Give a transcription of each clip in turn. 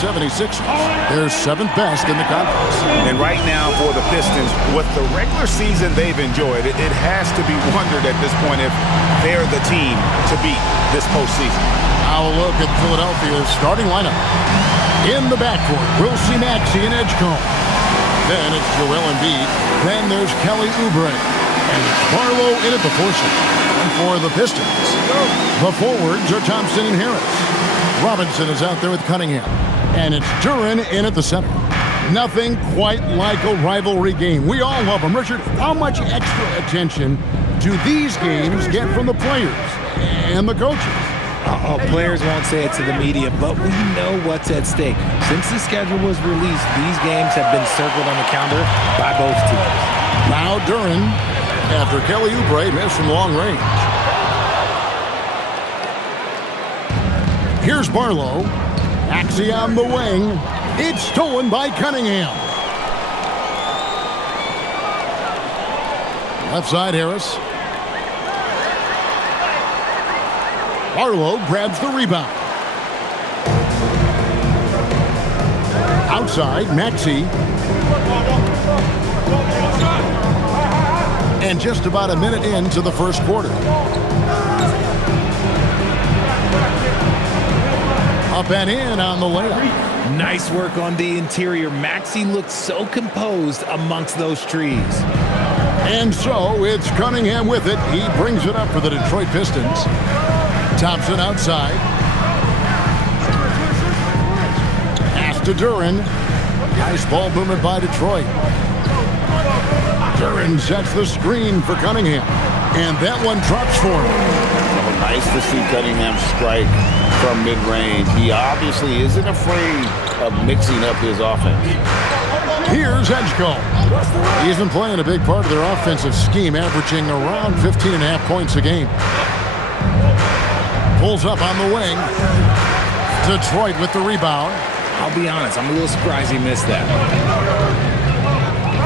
76ers. They're 7th best in the conference. And right now for the Pistons, with the regular season they've enjoyed, it has to be wondered at this point if they're the team to beat this postseason. Now a look at Philadelphia's starting lineup. In the backcourt, we'll see Maxey and Edgecombe. Then it's Joel Embiid. Then there's Kelly Oubre. And it's Barlow in at the foursome. And for the Pistons, the forwards are Thompson and Harris. Robinson is out there with Cunningham. And it's Duren in at the center. Nothing quite like a rivalry game. We all love them. Richard, how much extra attention do these games get from the players and the coaches? Players won't say it to the media, but we know what's at stake. Since the schedule was released, these games have been circled on the calendar by both teams. Now Duren, after Kelly Oubre missed from long range. Here's Barlow. Maxey on the wing. It's stolen by Cunningham. Left side, Harris. Barlow grabs the rebound. Outside, Maxey. And just about a minute into the first quarter. Up and in on the layup. Nice work on the interior. Maxey looked so composed amongst those trees. And so it's Cunningham with it. He brings it up for the Detroit Pistons. Thompson outside. Pass to Duren. Nice ball movement by Detroit. Duren sets the screen for Cunningham. And that one drops for him. Oh, nice to see Cunningham strike from mid-range. He obviously isn't afraid of mixing up his offense. Here's Edgecombe. He's been playing a big part of their offensive scheme, averaging around 15.5 points a game. Pulls up on the wing. Detroit with the rebound. I'll be honest, I'm a little surprised he missed that.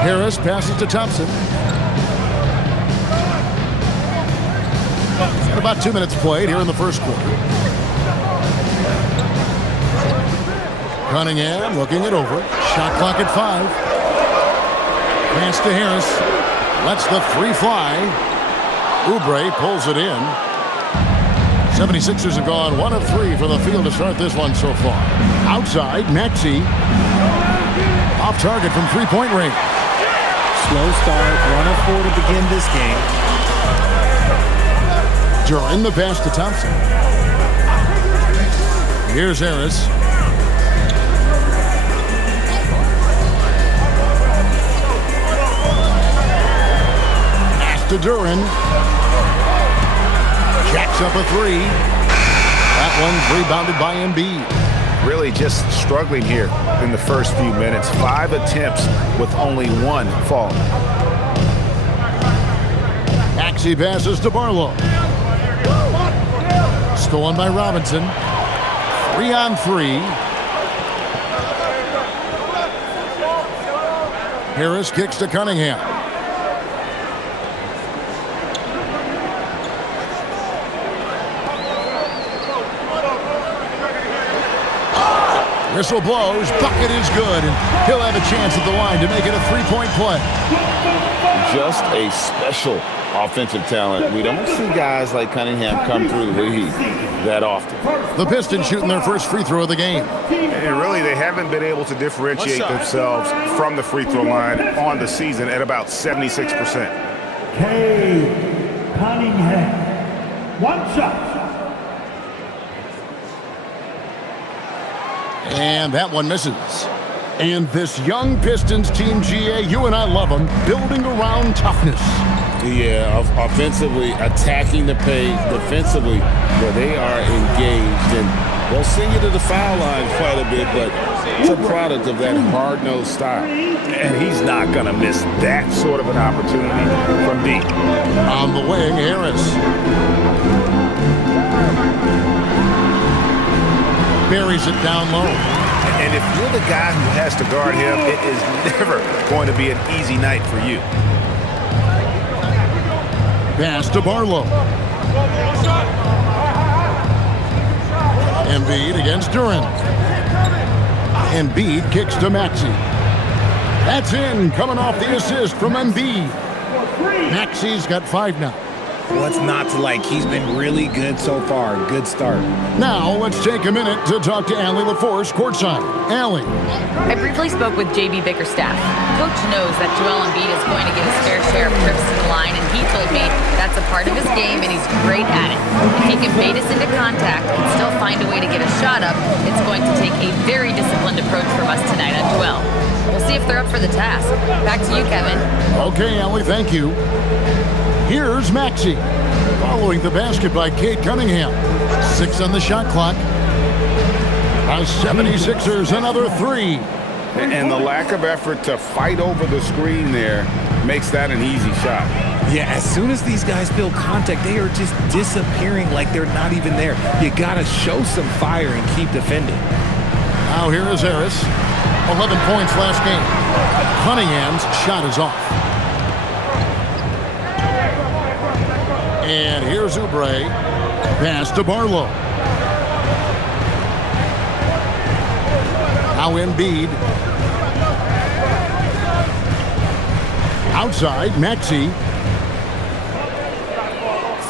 Harris passes to Thompson. And about 2 minutes played here in the first quarter. Cunningham looking it over. Shot clock at 5. Pass to Harris. Lets the three fly. Oubre pulls it in. 76ers have gone 1 of 3 from the field to start this one so far. Outside, Maxey. Off target from three-point range. Slow start, 1 of 4 to begin this game. Duren the pass to Thompson. Here's Harris. Pass to Duren. Jacks up a 3. That one's rebounded by Embiid. Really just struggling here in the first few minutes. 5 attempts with only 1 falling. Maxey passes to Barlow. Stolen by Robinson. 3-on-3. Harris kicks to Cunningham. Whistle blows, bucket is good, and he'll have a chance at the line to make it a three-point play. Just a special offensive talent. We don't see guys like Cunningham come through the league that often. The Pistons shooting their first free throw of the game. And really, they haven't been able to differentiate themselves from the free throw line on the season at about 76%. Cunningham. 1 shot. And that one misses. And this young Pistons team, GA, you and I love them, building around toughness. Yeah, offensively, attacking the paint, defensively, where they are engaged. And they'll send you to the foul line quite a bit, but it's a product of that hard-nosed style. And he's not going to miss that sort of an opportunity from deep. On the wing, Harris. Buries it down low. And if you're the guy who has to guard him, it is never going to be an easy night for you. Pass to Barlow. Embiid against Duren. Embiid kicks to Maxey. That's in, coming off the assist from Embiid. Maxey's got 5 now. What's not to like? He's been really good so far. Good start. Now, let's take a minute to talk to Allie LaForce courtside. Allie. I briefly spoke with J.B. Bickerstaff. Coach knows that Joel Embiid is going to get his fair share of trips to the line, and he told me that's a part of his game, and he's great at it. If he can bait us into contact and still find a way to get a shot up, it's going to take a very disciplined approach from us tonight on Joel. We'll see if they're up for the task. Back to you, Kevin. Okay, Allie, thank you. Here's Maxey, following the basket by Kate Cunningham. 6 on the shot clock. The 76ers, another 3. And the lack of effort to fight over the screen there makes that an easy shot. Yeah, as soon as these guys feel contact, they are just disappearing like they're not even there. You got to show some fire and keep defending. Now here is Harris. 11 points last game. Cunningham's shot is off. And here's Oubre. Pass to Barlow. Now Embiid. Outside, Maxey.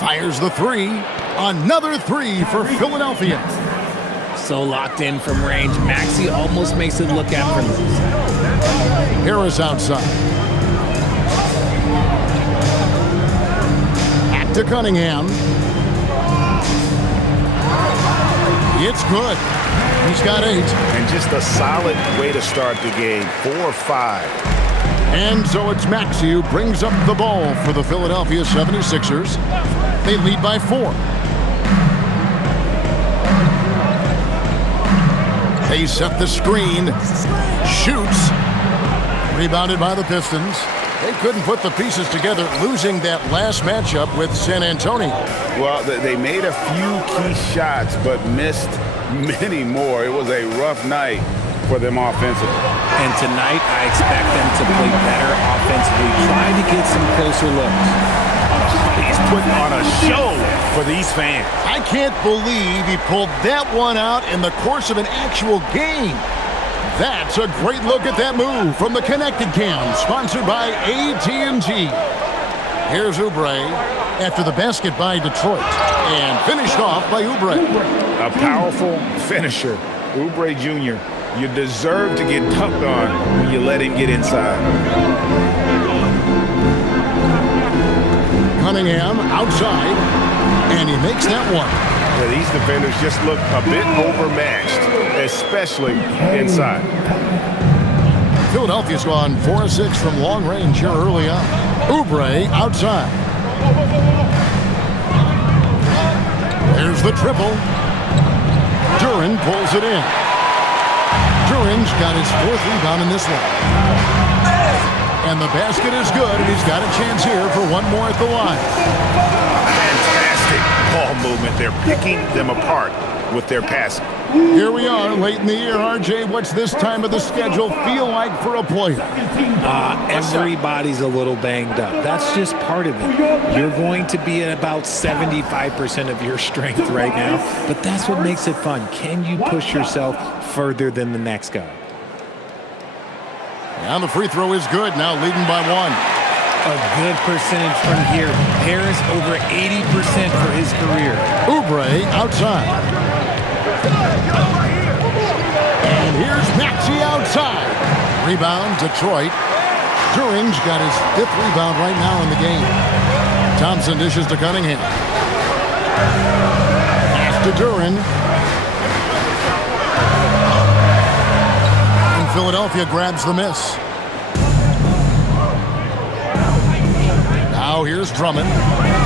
Fires the 3. Another 3 for Philadelphia. So locked in from range. Maxey almost makes it look effortless. Harris outside. Back to Cunningham. It's good. He's got 8. And just a solid way to start the game. 4-5. And so it's Maxey who brings up the ball for the Philadelphia 76ers. They lead by 4. They set the screen. Shoots. Rebounded by the Pistons. They couldn't put the pieces together, losing that last matchup with San Antonio. Well, they made a few key shots, but missed many more. It was a rough night for them offensively. And tonight, I expect them to play better offensively. Try to get some closer looks. He's putting on a show for these fans. I can't believe he pulled that one out in the course of an actual game. That's a great look at that move from the Connected Cam, sponsored by AT&T. Here's Oubre after the basket by Detroit, and finished off by Oubre. A powerful finisher. Oubre Jr., you deserve to get dunked on when you let him get inside. Cunningham outside, and he makes that one. Yeah, these defenders just look a bit overmatched, especially inside. Philadelphia's gone 4-6 from long range here early on. Oubre outside. There's the triple. Duren pulls it in. Duren's got his 4th rebound in this one. And the basket is good, and he's got a chance here for one more at the line. Fantastic ball movement. They're picking them apart with their passing. Here we are late in the year. RJ, what's this time of the schedule feel like for a player? Everybody's a little banged up. That's just part of it. You're going to be at about 75% of your strength right now, but that's what makes it fun. Can you push yourself further than the next guy? And the free throw is good, now leading by 1. A good percentage from here. Harris over 80% for his career. Oubre outside. And here's Maxey outside. Rebound, Detroit. Duren's got his 5th rebound right now in the game. Thompson dishes to Cunningham. Pass to Duren. And Philadelphia grabs the miss. Now here's Drummond.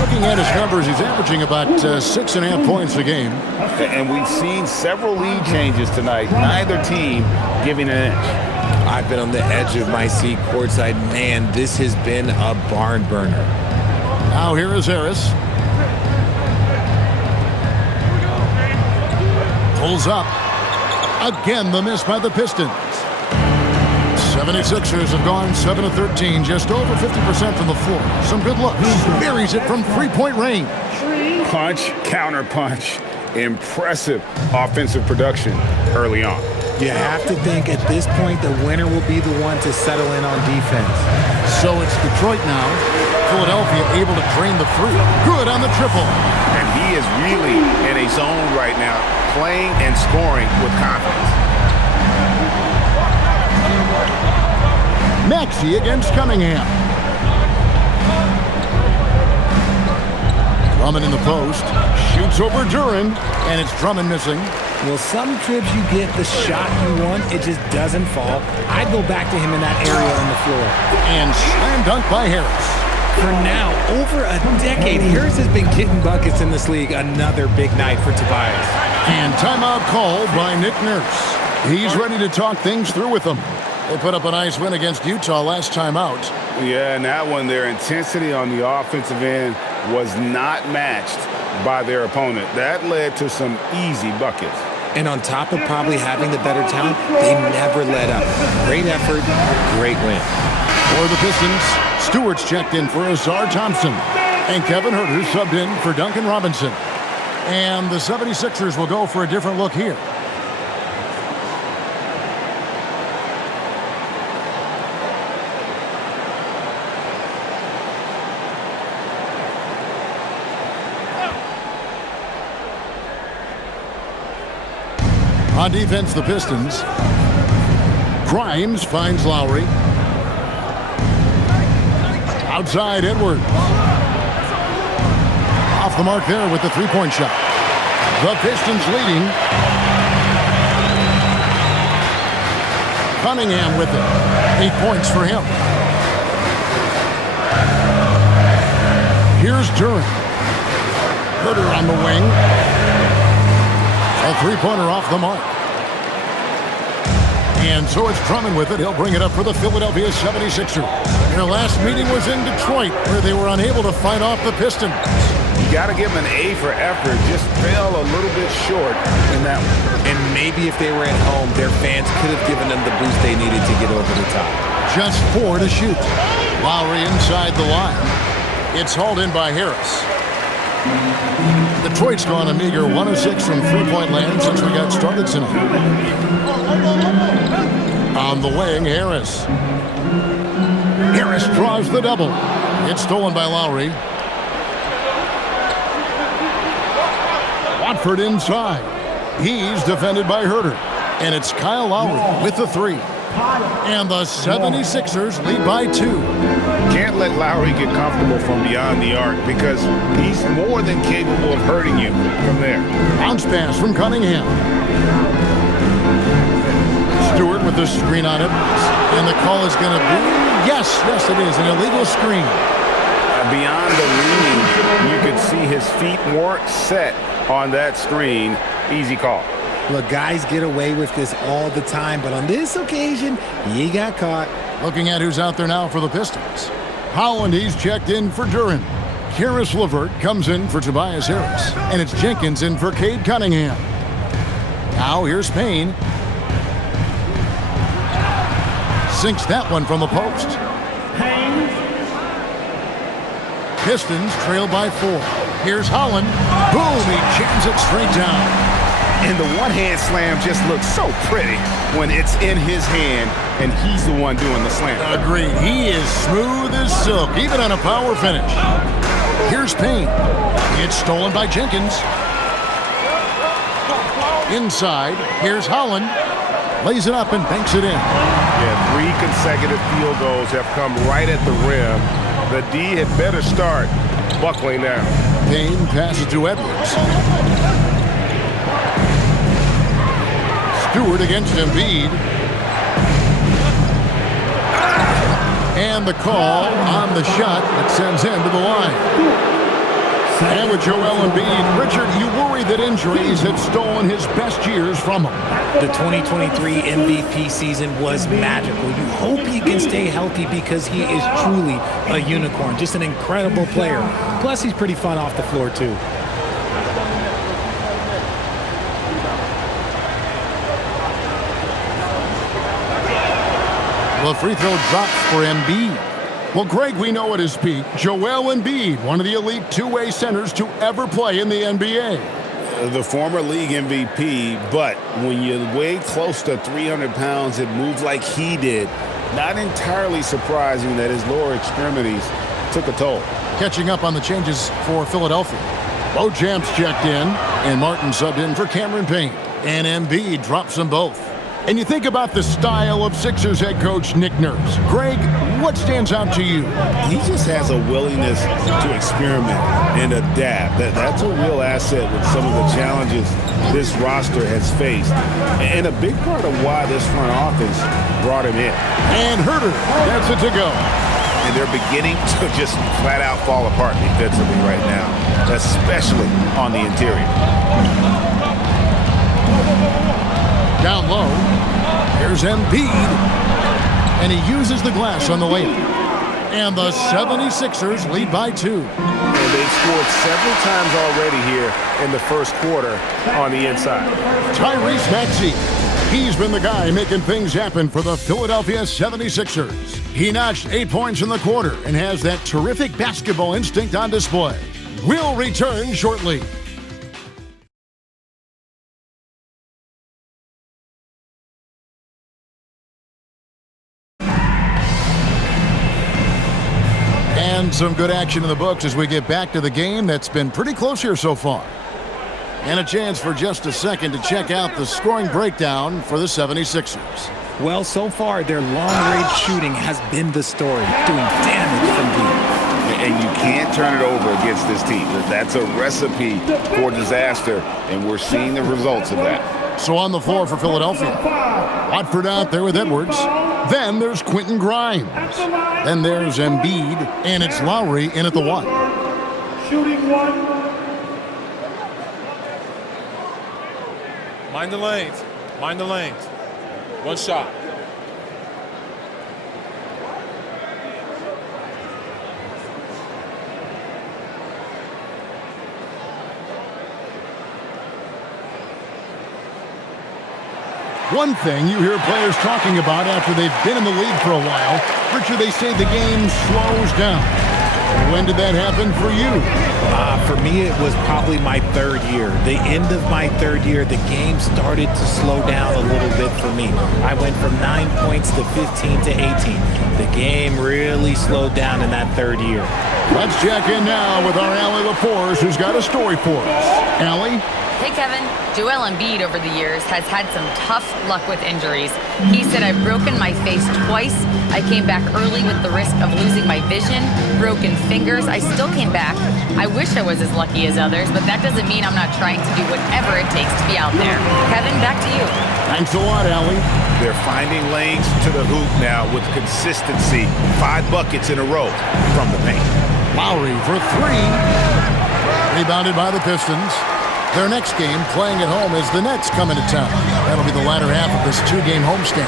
Looking at his numbers, he's averaging about 6.5 points a game. And we've seen several lead changes tonight. Neither team giving an inch. I've been on the edge of my seat courtside. Man, this has been a barn burner. Now here is Harris. Pulls up. Again, the miss by the Pistons. 76ers have gone 7-13, just over 50% from the floor. Some good looks. Buries it from 3-point range. Punch, counter punch. impressive offensive production early on. You have to think at this point the winner will be the one to settle in on defense. So it's Detroit now. Philadelphia able to drain the three. Good on the triple. And he is really in a zone right now, playing and scoring with confidence. Maxey against Cunningham. Drummond in the post. Shoots over Duran. And it's Drummond missing. Well, some trips you get the shot you want, it just doesn't fall. I'd go back to him in that area on the floor. And slam dunk by Harris. For now, over a decade, Harris has been getting buckets in this league. Another big night for Tobias. And timeout called by Nick Nurse. He's ready to talk things through with them. They put up a nice win against Utah last time out. Yeah, and that one, their intensity on the offensive end was not matched by their opponent. That led to some easy buckets. And on top of probably having the better talent, they never let up. Great effort, great win. For the Pistons, Stewart's checked in for Azar Thompson. And Kevin Huerter subbed in for Duncan Robinson. And the 76ers will go for a different look here. On defense, the Pistons. Grimes finds Lowry. Outside, Edwards. Off the mark there with the three-point shot. The Pistons leading. Cunningham with it. 8 points for him. Here's Duran. Huerter on the wing. A three-pointer off the mark. And so it's Drummond with it. He'll bring it up for the Philadelphia 76ers. Their last meeting was in Detroit, where they were unable to fight off the Pistons. You got to give them an A for effort. Just fell a little bit short in that one. And maybe if they were at home, their fans could have given them the boost they needed to get over the top. Just 4 to shoot. Lowry inside the line. It's hauled in by Harris. Detroit's gone a meager 1 of 6 from three-point land since we got started tonight. On the wing, Harris. Harris draws the double. It's stolen by Lowry. Watford inside. He's defended by Huerter. And it's Kyle Lowry with the three. And the 76ers lead by 2. Can't let Lowry get comfortable from beyond the arc because he's more than capable of hurting you from there. Bounce pass from Cunningham. Stewart with the screen on it. And the call is going to be, yes, it is, an illegal screen. Beyond the leaning, you could see his feet weren't set on that screen. Easy call. Look, guys get away with this all the time, but on this occasion, he got caught. Looking at who's out there now for the Pistons. Holland, he's checked in for Duran. Karis LeVert comes in for Tobias Harris. And it's Jenkins in for Cade Cunningham. Now here's Payne. Sinks that one from the post. Pistons trail by 4. Here's Holland. Boom, he jams it straight down. And the one-hand slam just looks so pretty when it's in his hand and he's the one doing the slam. Agreed. He is smooth as silk, even on a power finish. Here's Payne. It's stolen by Jenkins. Inside, here's Holland. Lays it up and banks it in. Yeah, 3 consecutive field goals have come right at the rim. The D had better start buckling down. Payne passes to Edwards. Stewart against Embiid. And the call on the shot that sends him to the line. And with Joel Embiid, Richard, you worry that injuries had stolen his best years from him. The 2023 MVP season was magical. You hope he can stay healthy because he is truly a unicorn. Just an incredible player. Plus, he's pretty fun off the floor, too. The free throw drops for Embiid. Well, Greg, we know at his peak, Joel Embiid, one of the elite two-way centers to ever play in the NBA. the former league MVP, but when you weigh close to 300 pounds, it moves like he did. Not entirely surprising that his lower extremities took a toll. Catching up on the changes for Philadelphia. Beauchamp's checked in, and Martin subbed in for Cameron Payne. And Embiid drops them both. And you think about the style of Sixers head coach Nick Nurse. Greg, what stands out to you? He just has a willingness to experiment and adapt. That's a real asset with some of the challenges this roster has faced. And a big part of why this front office brought him in. And Herter gets it to go. And they're beginning to just flat out fall apart defensively right now, especially on the interior. Down low, here's Embiid, and he uses the glass on the layup. And the 76ers lead by 2. And they've scored several times already here in the first quarter on the inside. Tyrese Maxey, he's been the guy making things happen for the Philadelphia 76ers. He notched 8 points in the quarter and has that terrific basketball instinct on display. We'll return shortly. And some good action in the books as we get back to the game that's been pretty close here so far. And a chance for just a second to check out the scoring breakdown for the 76ers. Well, so far, their long-range shooting has been the story, doing damage from deep. And you can't turn it over against this team. That's a recipe for disaster, and we're seeing the results of that. So on the floor for Philadelphia, Watford out there with Edwards. Then there's Quentin Grimes. Then there's Embiid, and it's Lowry in at the 1. Shooting 1. Mind the lanes. Mind the lanes. One shot. One thing you hear players talking about after they've been in the league for a while, Richard, they say the game slows down. When did that happen for you? For me, it was probably my third year. The end of my third year, the game started to slow down a little bit for me. I went from 9 points to 15 to 18. The game really slowed down in that third year. Let's check in now with our Allie LaForce, who's got a story for us. Allie? Hey, Kevin. Joel Embiid over the years has had some tough luck with injuries. He said, I've broken my face twice. I came back early with the risk of losing my vision, broken fingers. I still came back. I wish I was as lucky as others, but that doesn't mean I'm not trying to do whatever it takes to be out there. Kevin, back to you. Thanks a lot, Allie. They're finding lanes to the hoop now with consistency. 5 buckets in a row from the paint. Lowry for 3. Rebounded by the Pistons. Their next game, playing at home, is the Nets coming to town. That'll be the latter half of this 2-game homestand.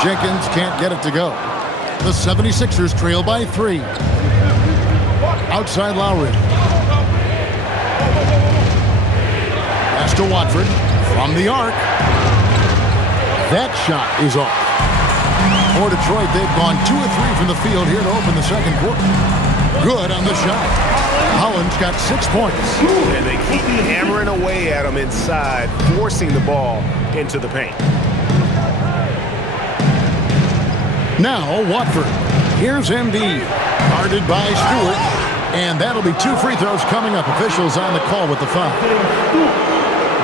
Jenkins can't get it to go. The 76ers trail by 3. Outside Lowry. Pass to Watford from the arc. That shot is off. For Detroit, they've gone 2 of 3 from the field here to open the second quarter. Good on the shot. Holland's got 6 points. And they keep hammering away at him inside, forcing the ball into the paint. Now, Watford. Here's Embiid. Guarded by Stewart. And that'll be 2 free throws coming up. Officials on the call with the foul.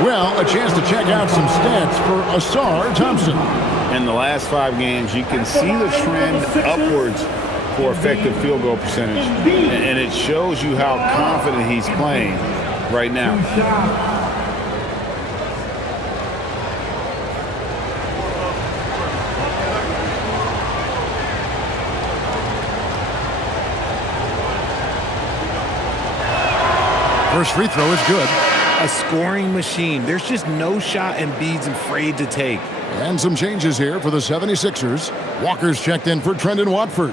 Well, a chance to check out some stats for Asar Thompson. In the last 5 games, you can see the trend upwards for effective field goal percentage. And it shows you how confident he's playing right now. First free throw is good. A scoring machine. There's just no shot Embiid's afraid to take. And some changes here for the 76ers. Walker's checked in for Trendon Watford.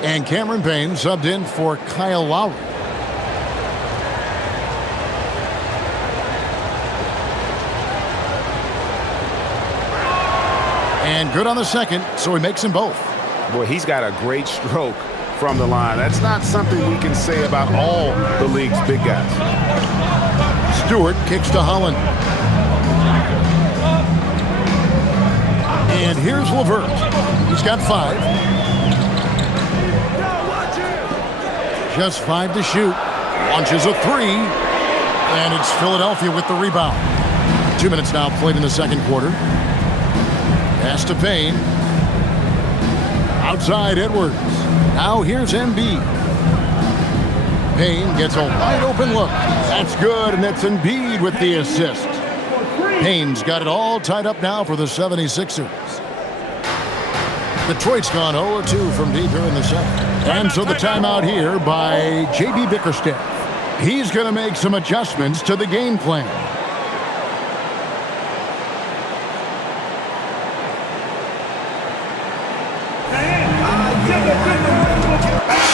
And Cameron Payne subbed in for Kyle Lowry. And good on the second, so he makes them both. Boy, he's got a great stroke from the line. That's not something we can say about all the league's big guys. Stewart kicks to Holland. And here's LeVert. He's got 5. Just 5 to shoot. Launches a 3. And it's Philadelphia with the rebound. 2 minutes now played in the second quarter. Pass to Payne. Outside Edwards. Now here's Embiid. Payne gets a wide open look. That's good, and it's Embiid with the assist. Payne's got it all tied up now for the 76ers. Detroit's gone 0-2 from deep here in the second. And so the timeout here by J.B. Bickerstaff. He's going to make some adjustments to the game plan.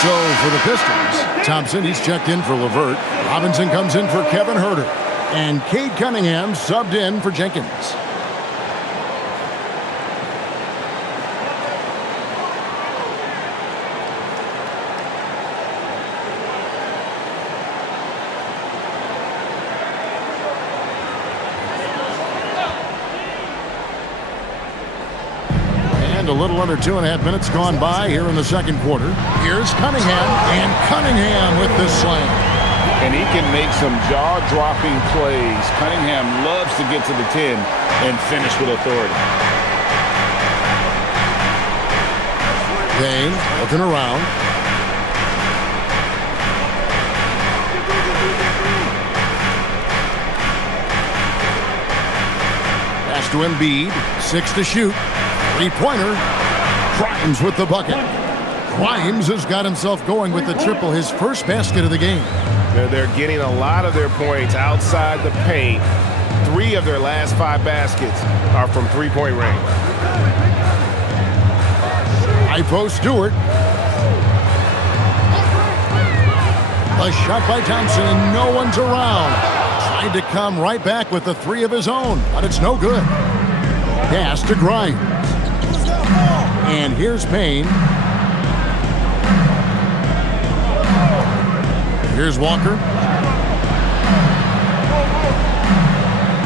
So for the Pistons, Thompson, he's checked in for LeVert. Robinson comes in for Kevin Huerter. And Cade Cunningham subbed in for Jenkins. A little under 2.5 minutes gone by here in the second quarter. Here's Cunningham, and Cunningham with the slam. And he can make some jaw-dropping plays. Cunningham loves to get to the 10 and finish with authority. Payne looking around. Pass to Embiid, 6 to shoot. 3-pointer. Grimes with the bucket. Grimes has got himself going with the triple, his first basket of the game. They're getting a lot of their points outside the paint. 3 of their last 5 baskets are from three-point range. High post Stewart. A shot by Thompson, and no one's around. Tried to come right back with the 3 of his own, but it's no good. Pass to Grimes. And here's Payne. Here's Walker.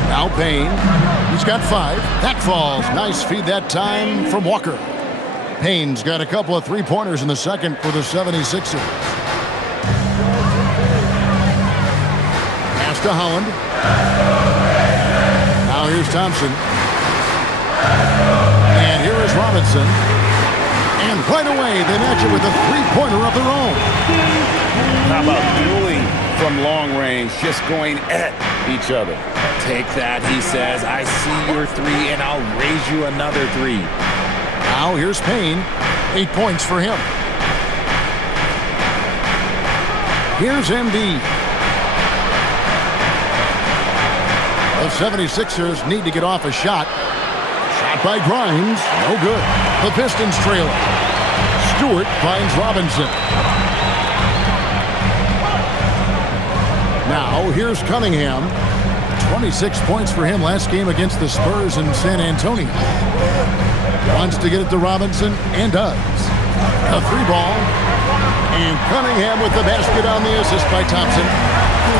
Now Payne. He's got 5. That falls. Nice feed that time from Walker. Payne's got a couple of 3-pointers in the second for the 76ers. Pass to Holland. Now here's Thompson. And here is Robinson. And right away, they match it with a 3-pointer of their own. How about dueling from long range, just going at each other? Take that, he says. I see your 3, and I'll raise you another 3. Now here's Payne. 8 points for him. Here's Embiid. The 76ers need to get off a shot. Shot by Grimes. No good. The Pistons trail it. Stewart finds Robinson. Now here's Cunningham. 26 points for him last game against the Spurs in San Antonio. Wants to get it to Robinson and does. A 3-ball. And Cunningham with the basket on the assist by Thompson.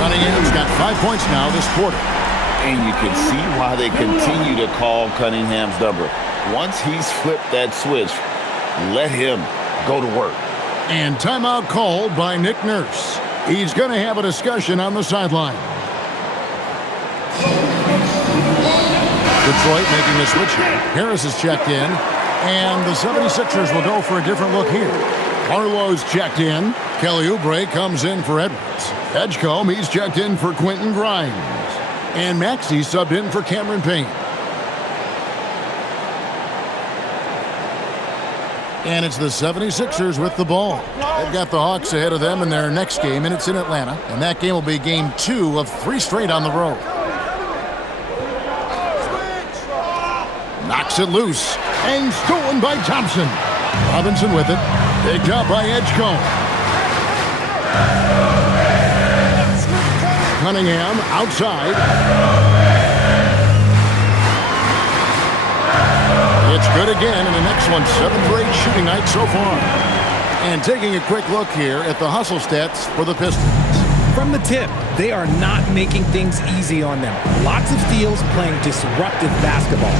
Cunningham's got 5 points now this quarter. And you can see why they continue to call Cunningham's number. Once he's flipped that switch, let him go to work. And timeout called by Nick Nurse. He's going to have a discussion on the sideline. Detroit making the switch here. Harris is checked in, and the 76ers will go for a different look here. Harlow's checked in. Kelly Oubre comes in for Edwards. Edgecombe, he's checked in for Quentin Grimes. And Maxey subbed in for Cameron Payne. And it's the 76ers with the ball. They've got the Hawks ahead of them in their next game, and it's in Atlanta. And that game will be game 2 of 3 straight on the road. Knocks it loose, and stolen by Thompson. Robinson with it, picked up by Edgecombe. Cunningham outside. It's good again in the next one. 7 for 8 shooting night so far. And taking a quick look here at the hustle stats for the Pistons. From the tip, they are not making things easy on them. Lots of steals, playing disruptive basketball.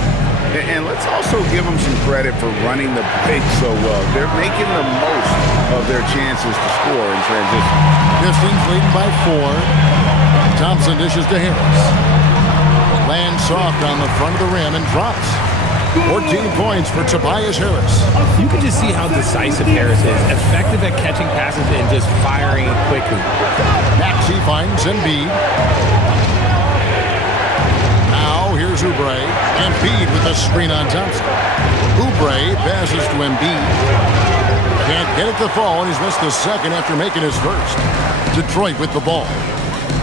And let's also give them some credit for running the paint so well. They're making the most of their chances to score in transition. Pistons leading by 4. Thompson dishes to Harris. Lands soft on the front of the rim and drops. 14 points for Tobias Harris. You can just see how decisive Harris is. Effective at catching passes and just firing it quickly. Maxey finds Embiid. Now here's Oubre. Embiid with a screen on Thompson. Oubre passes to Embiid. Can't get it to fall, and he's missed the second after making his first. Detroit with the ball.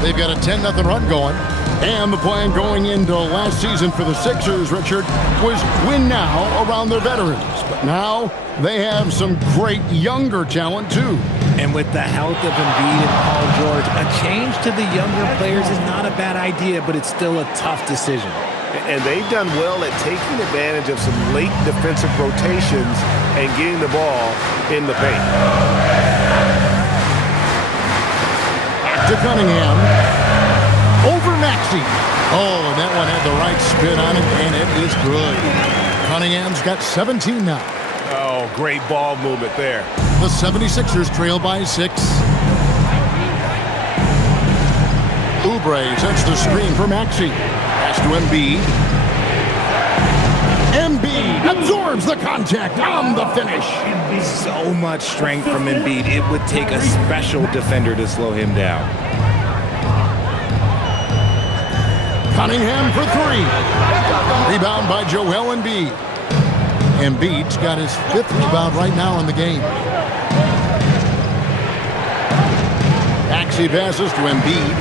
They've got a 10-0 run going. And the plan going into last season for the Sixers, Richard, was win now around their veterans. But now they have some great younger talent, too. And with the health of Embiid and Paul George, a change to the younger players is not a bad idea, but it's still a tough decision. And they've done well at taking advantage of some late defensive rotations and getting the ball in the paint. Back to Cunningham. Over Maxey. Oh, and that one had the right spin on it, and it is good. Cunningham's got 17 now. Oh, great ball movement there. The 76ers trail by 6. Oubre sets the screen for Maxey. Pass to Embiid. Embiid absorbs the contact on the finish. So much strength from Embiid. It would take a special defender to slow him down. Cunningham for 3. Rebound by Joel Embiid. Embiid's got his 5th rebound right now in the game. Maxey passes to Embiid.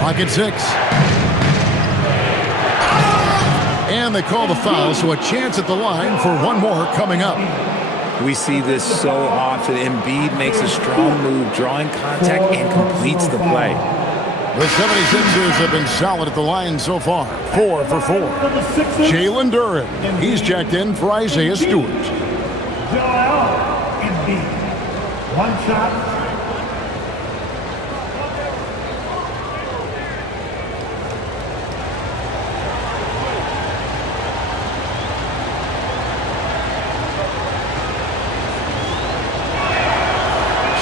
Clock at 6. And they call the foul, so a chance at the line for one more coming up. We see this so often. Embiid makes a strong move, drawing contact, and completes the play. The 76ers have been solid at the line so far. 4 for 4. Jalen Duren. He's checked in for Isaiah Stewart. Joel Embiid. 1 shot.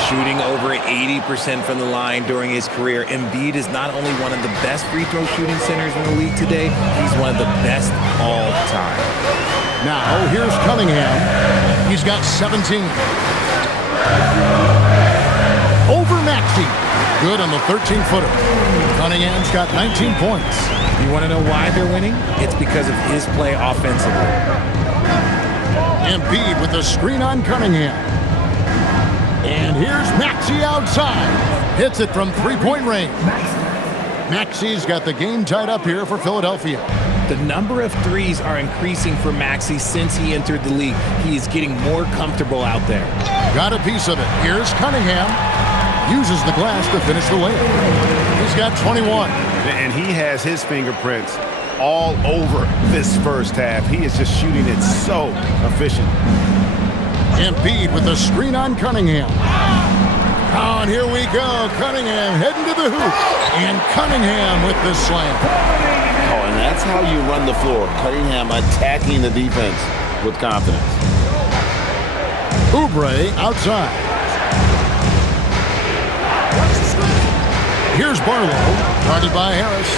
Shooting over 80% from the line during his career, Embiid is not only one of the best free throw shooting centers in the league today, he's one of the best all time. Now, here's Cunningham. He's got 17. Over Maxey. Good on the 13-footer. Cunningham's got 19 points. You want to know why they're winning? It's because of his play offensively. Embiid with the screen on Cunningham. And here's Maxey outside. Hits it from three-point range. Maxey's got the game tied up here for Philadelphia. The number of threes are increasing for Maxey since he entered the league. He is getting more comfortable out there. Got a piece of it. Here's Cunningham. Uses the glass to finish the layup. He's got 21. And he has his fingerprints all over this first half. He is just shooting it so efficient. Embiid with the screen on Cunningham. Oh, and here we go. Cunningham heading to the hoop. And Cunningham with the slam. Oh, and that's how you run the floor. Cunningham attacking the defense with confidence. Oubre outside. Here's Barlow. Guarded by Harris.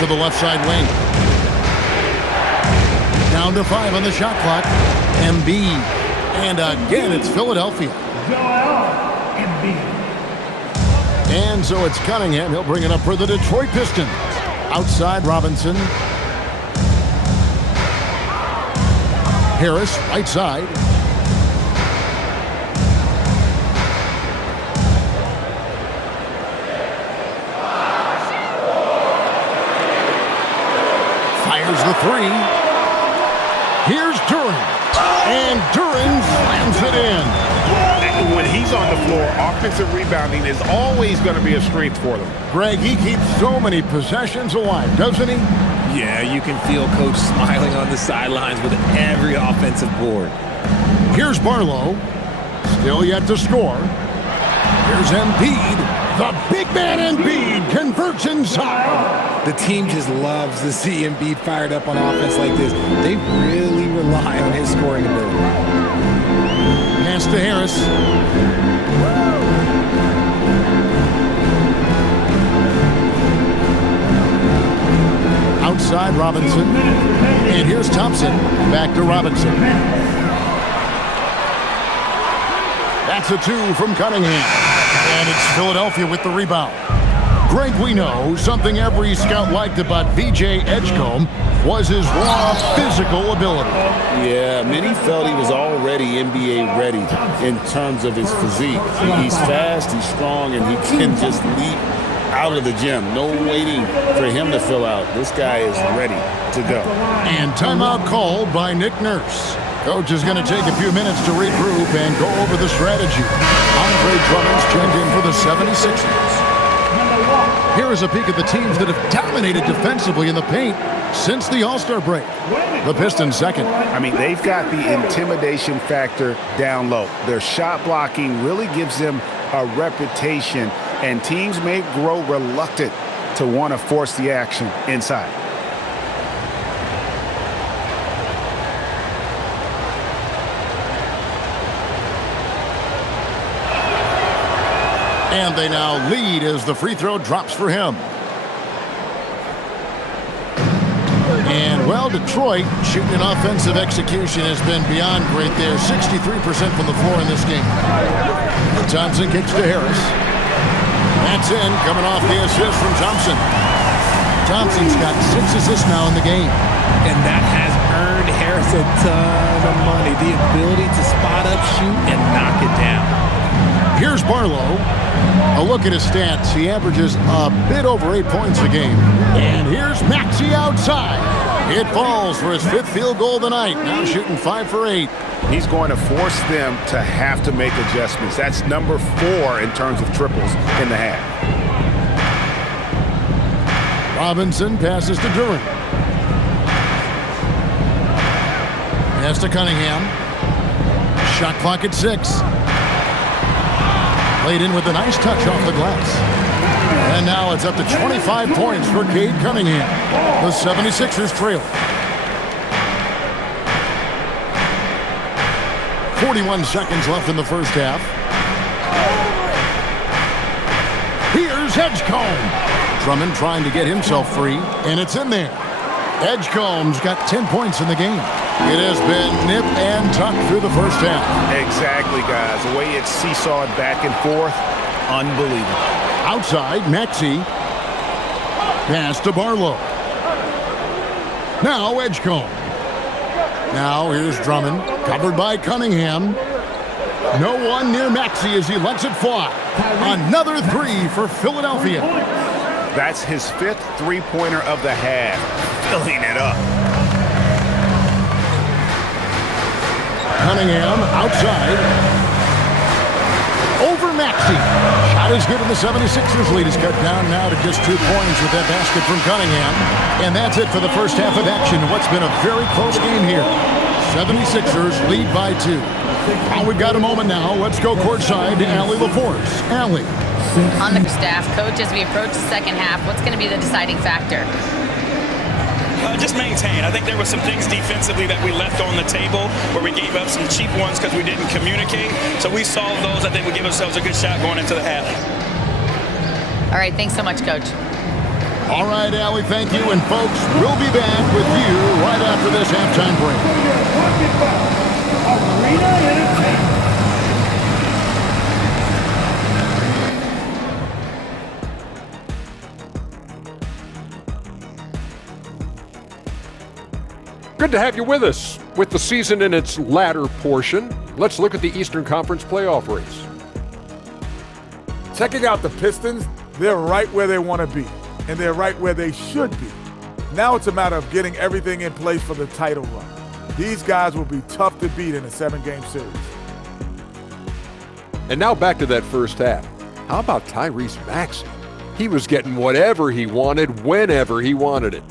To the left side wing. Down to 5 on the shot clock. Embiid. And again, it's Philadelphia. Joel Embiid. And so it's Cunningham. He'll bring it up for the Detroit Pistons. Outside Robinson. Harris, right side. Fires the 3. Here's Duren. And Duren slams it in. When he's on the floor, offensive rebounding is always going to be a strength for them. Greg, he keeps so many possessions alive, doesn't he? Yeah, you can feel Coach smiling on the sidelines with every offensive board. Here's Barlow. Still yet to score. Here's Embiid. The big man Embiid converts inside. The team just loves to see Embiid fired up on offense like this. They really rely on his scoring ability. Pass to Harris. Outside Robinson. And here's Thompson. Back to Robinson. That's a 2 from Cunningham. And it's Philadelphia with the rebound. Greg, we know something every scout liked about VJ Edgecombe was his raw physical ability. Yeah, many felt he was already NBA ready in terms of his physique. He's fast, he's strong, and he can just leap out of the gym. No waiting for him to fill out. This guy is ready to go. And timeout called by Nick Nurse. Coach is going to take a few minutes to regroup and go over the strategy. Andre Drummond's checked in for the 76ers. Here is a peek at the teams that have dominated defensively in the paint since the All-Star break. The Pistons second. I mean, they've got the intimidation factor down low. Their shot blocking really gives them a reputation, and teams may grow reluctant to want to force the action inside. And they now lead as the free throw drops for him. And, well, Detroit shooting an offensive execution has been beyond great there. 63% from the floor in this game. Thompson kicks to Harris. That's in, coming off the assist from Thompson. Thompson's got 6 assists now in the game. And that has earned Harris a ton of money. The ability to spot up, shoot, and knock it down. Here's Barlow. A look at his stats. He averages a bit over 8 points a game. And here's Maxey outside. It falls for his 5th field goal of the night. Now shooting 5 for 8. He's going to force them to have to make adjustments. That's number 4 in terms of triples in the half. Robinson passes to Duran. Pass to Cunningham. Shot clock at 6. Played in with a nice touch off the glass. And now it's up to 25 points for Cade Cunningham. The 76ers trail. 41 seconds left in the first half. Here's Edgecombe. Drummond trying to get himself free, and it's in there. Edgecombe's got 10 points in the game. It has been nip and tuck through the first half. Exactly, guys. The way it's seesawed back and forth, unbelievable. Outside, Maxey. Pass to Barlow. Now Edgecombe. Now here's Drummond, covered by Cunningham. No one near Maxey as he lets it fly. Another 3 for Philadelphia. That's his 5th three-pointer of the half. Filling it up. Cunningham outside. Over Maxey. Shot is good, and the 76ers lead is cut down now to just 2 points with that basket from Cunningham. And that's it for the first half of action. What's been a very close game here. 76ers lead by 2. We've got a moment now. Let's go courtside to Allie LaForce. Allie. On the staff, coach, as we approach the second half, what's going to be the deciding factor? Just maintain. I think there were some things defensively that we left on the table where we gave up some cheap ones because we didn't communicate. So we solved those. I think we give ourselves a good shot going into the half. All right, thanks so much, Coach. All right, Allie, thank you. And, folks, we'll be back with you right after this halftime break. Arena Entertainment. Good to have you with us. With the season in its latter portion, let's look at the Eastern Conference playoff race. Checking out the Pistons, they're right where they want to be, and they're right where they should be. Now it's a matter of getting everything in place for the title run. These guys will be tough to beat in a 7-game series. And now back to that first half. How about Tyrese Maxey? He was getting whatever he wanted, whenever he wanted it.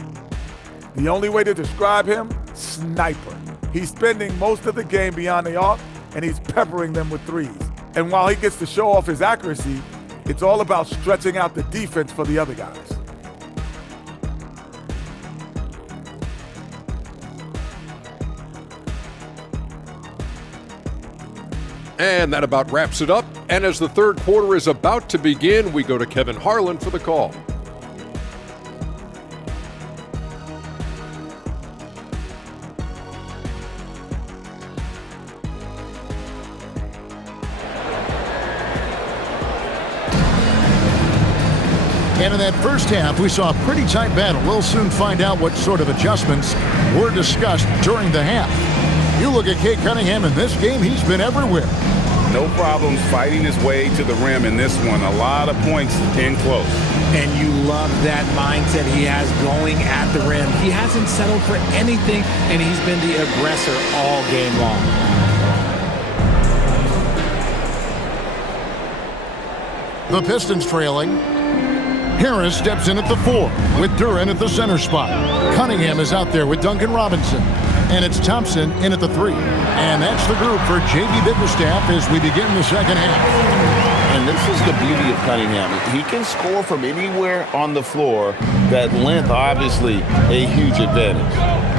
The only way to describe him, sniper. He's spending most of the game beyond the arc, and he's peppering them with threes. And while he gets to show off his accuracy, it's all about stretching out the defense for the other guys. And that about wraps it up. And as the third quarter is about to begin, we go to Kevin Harlan for the call. And in that first half, we saw a pretty tight battle. We'll soon find out what sort of adjustments were discussed during the half. You look at Cade Cunningham in this game, he's been everywhere. No problems fighting his way to the rim in this one. A lot of points in close. And you love that mindset he has going at the rim. He hasn't settled for anything, and he's been the aggressor all game long. The Pistons trailing. Harris steps in at the 4 with Duran at the center spot. Cunningham is out there with Duncan Robinson. And it's Thompson in at the 3. And that's the group for JB Bickerstaff as we begin the second half. And this is the beauty of Cunningham. He can score from anywhere on the floor. That length, obviously, a huge advantage.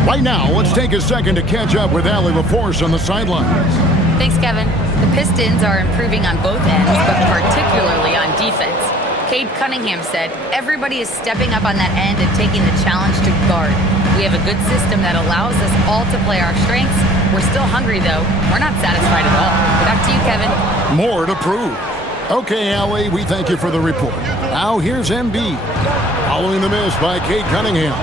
Right now, let's take a second to catch up with Allie LaForce on the sidelines. Thanks, Kevin. The Pistons are improving on both ends, but particularly on defense. Cade Cunningham said, everybody is stepping up on that end and taking the challenge to guard. We have a good system that allows us all to play our strengths. We're still hungry, though. We're not satisfied at all. Back to you, Kevin. More to prove. Okay, Allie, we thank you for the report. Now here's Embiid, following the miss by Cade Cunningham.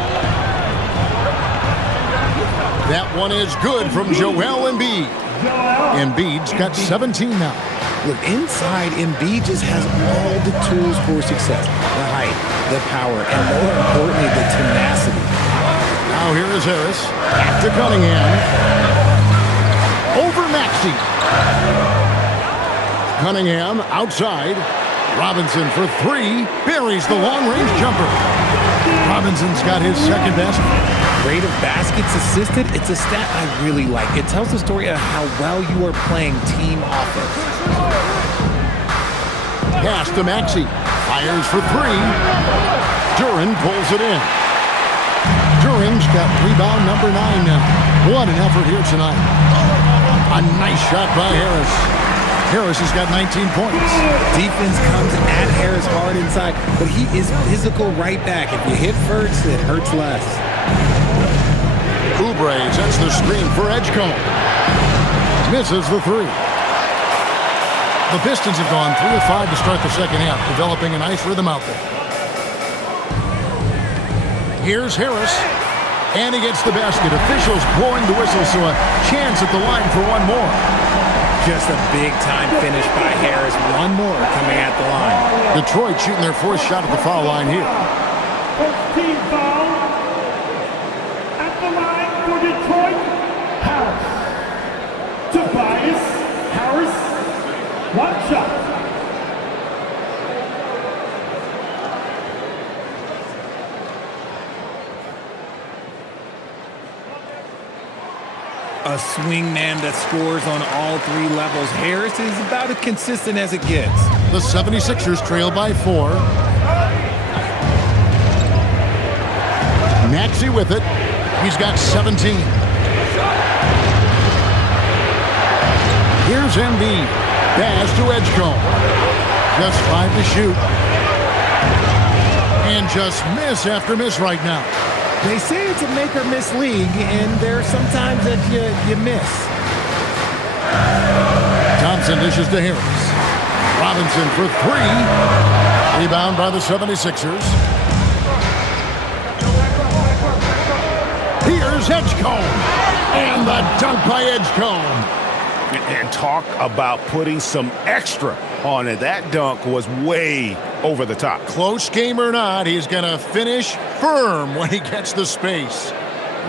That one is good from Joel Embiid. Embiid's got 17 now. Look, inside, Embiid just has all the tools for success. The height, the power, and more importantly, the tenacity. Now here is Harris. Back to Cunningham. Over Maxey. Cunningham outside. Robinson for 3. Buries the long-range jumper. Robinson's got his second basket. Rate of baskets assisted, it's a stat I really like. It tells the story of how well you are playing team offense. Pass to Maxey. Fires for 3. Duran pulls it in. Duran's got rebound number 9 now. What an effort here tonight. A nice shot by Harris. Harris has got 19 points. Defense comes at Harris hard inside, but he is physical right back. If you hit first, it hurts less. Oubre sets the screen for Edgecombe. Misses the 3. The Pistons have gone 3 of 5 to start the second half, developing a nice rhythm out there. Here's Harris, and he gets the basket. Officials blowing the whistle, so a chance at the line for one more. Just a big-time finish by Harris. One more coming at the line. Detroit shooting their 4th shot at the foul line here. First team foul at the line for Detroit. Harris. Tobias Harris. 1 shot. A swingman that scores on all 3 levels. Harris is about as consistent as it gets. The 76ers trail by 4. Maxey with it. He's got 17. Here's Embiid. Pass to Edgecombe. Just 5 to shoot. And just miss after miss right now. They say it's a make-or-miss league, and there are some times that you miss. Thompson dishes to Harris. Robinson for 3. Rebound by the 76ers. Here's Edgecombe. And the dunk by Edgecombe. And talk about putting some extra on it. That dunk was way over the top. Close game or not, he's going to finish firm when he gets the space.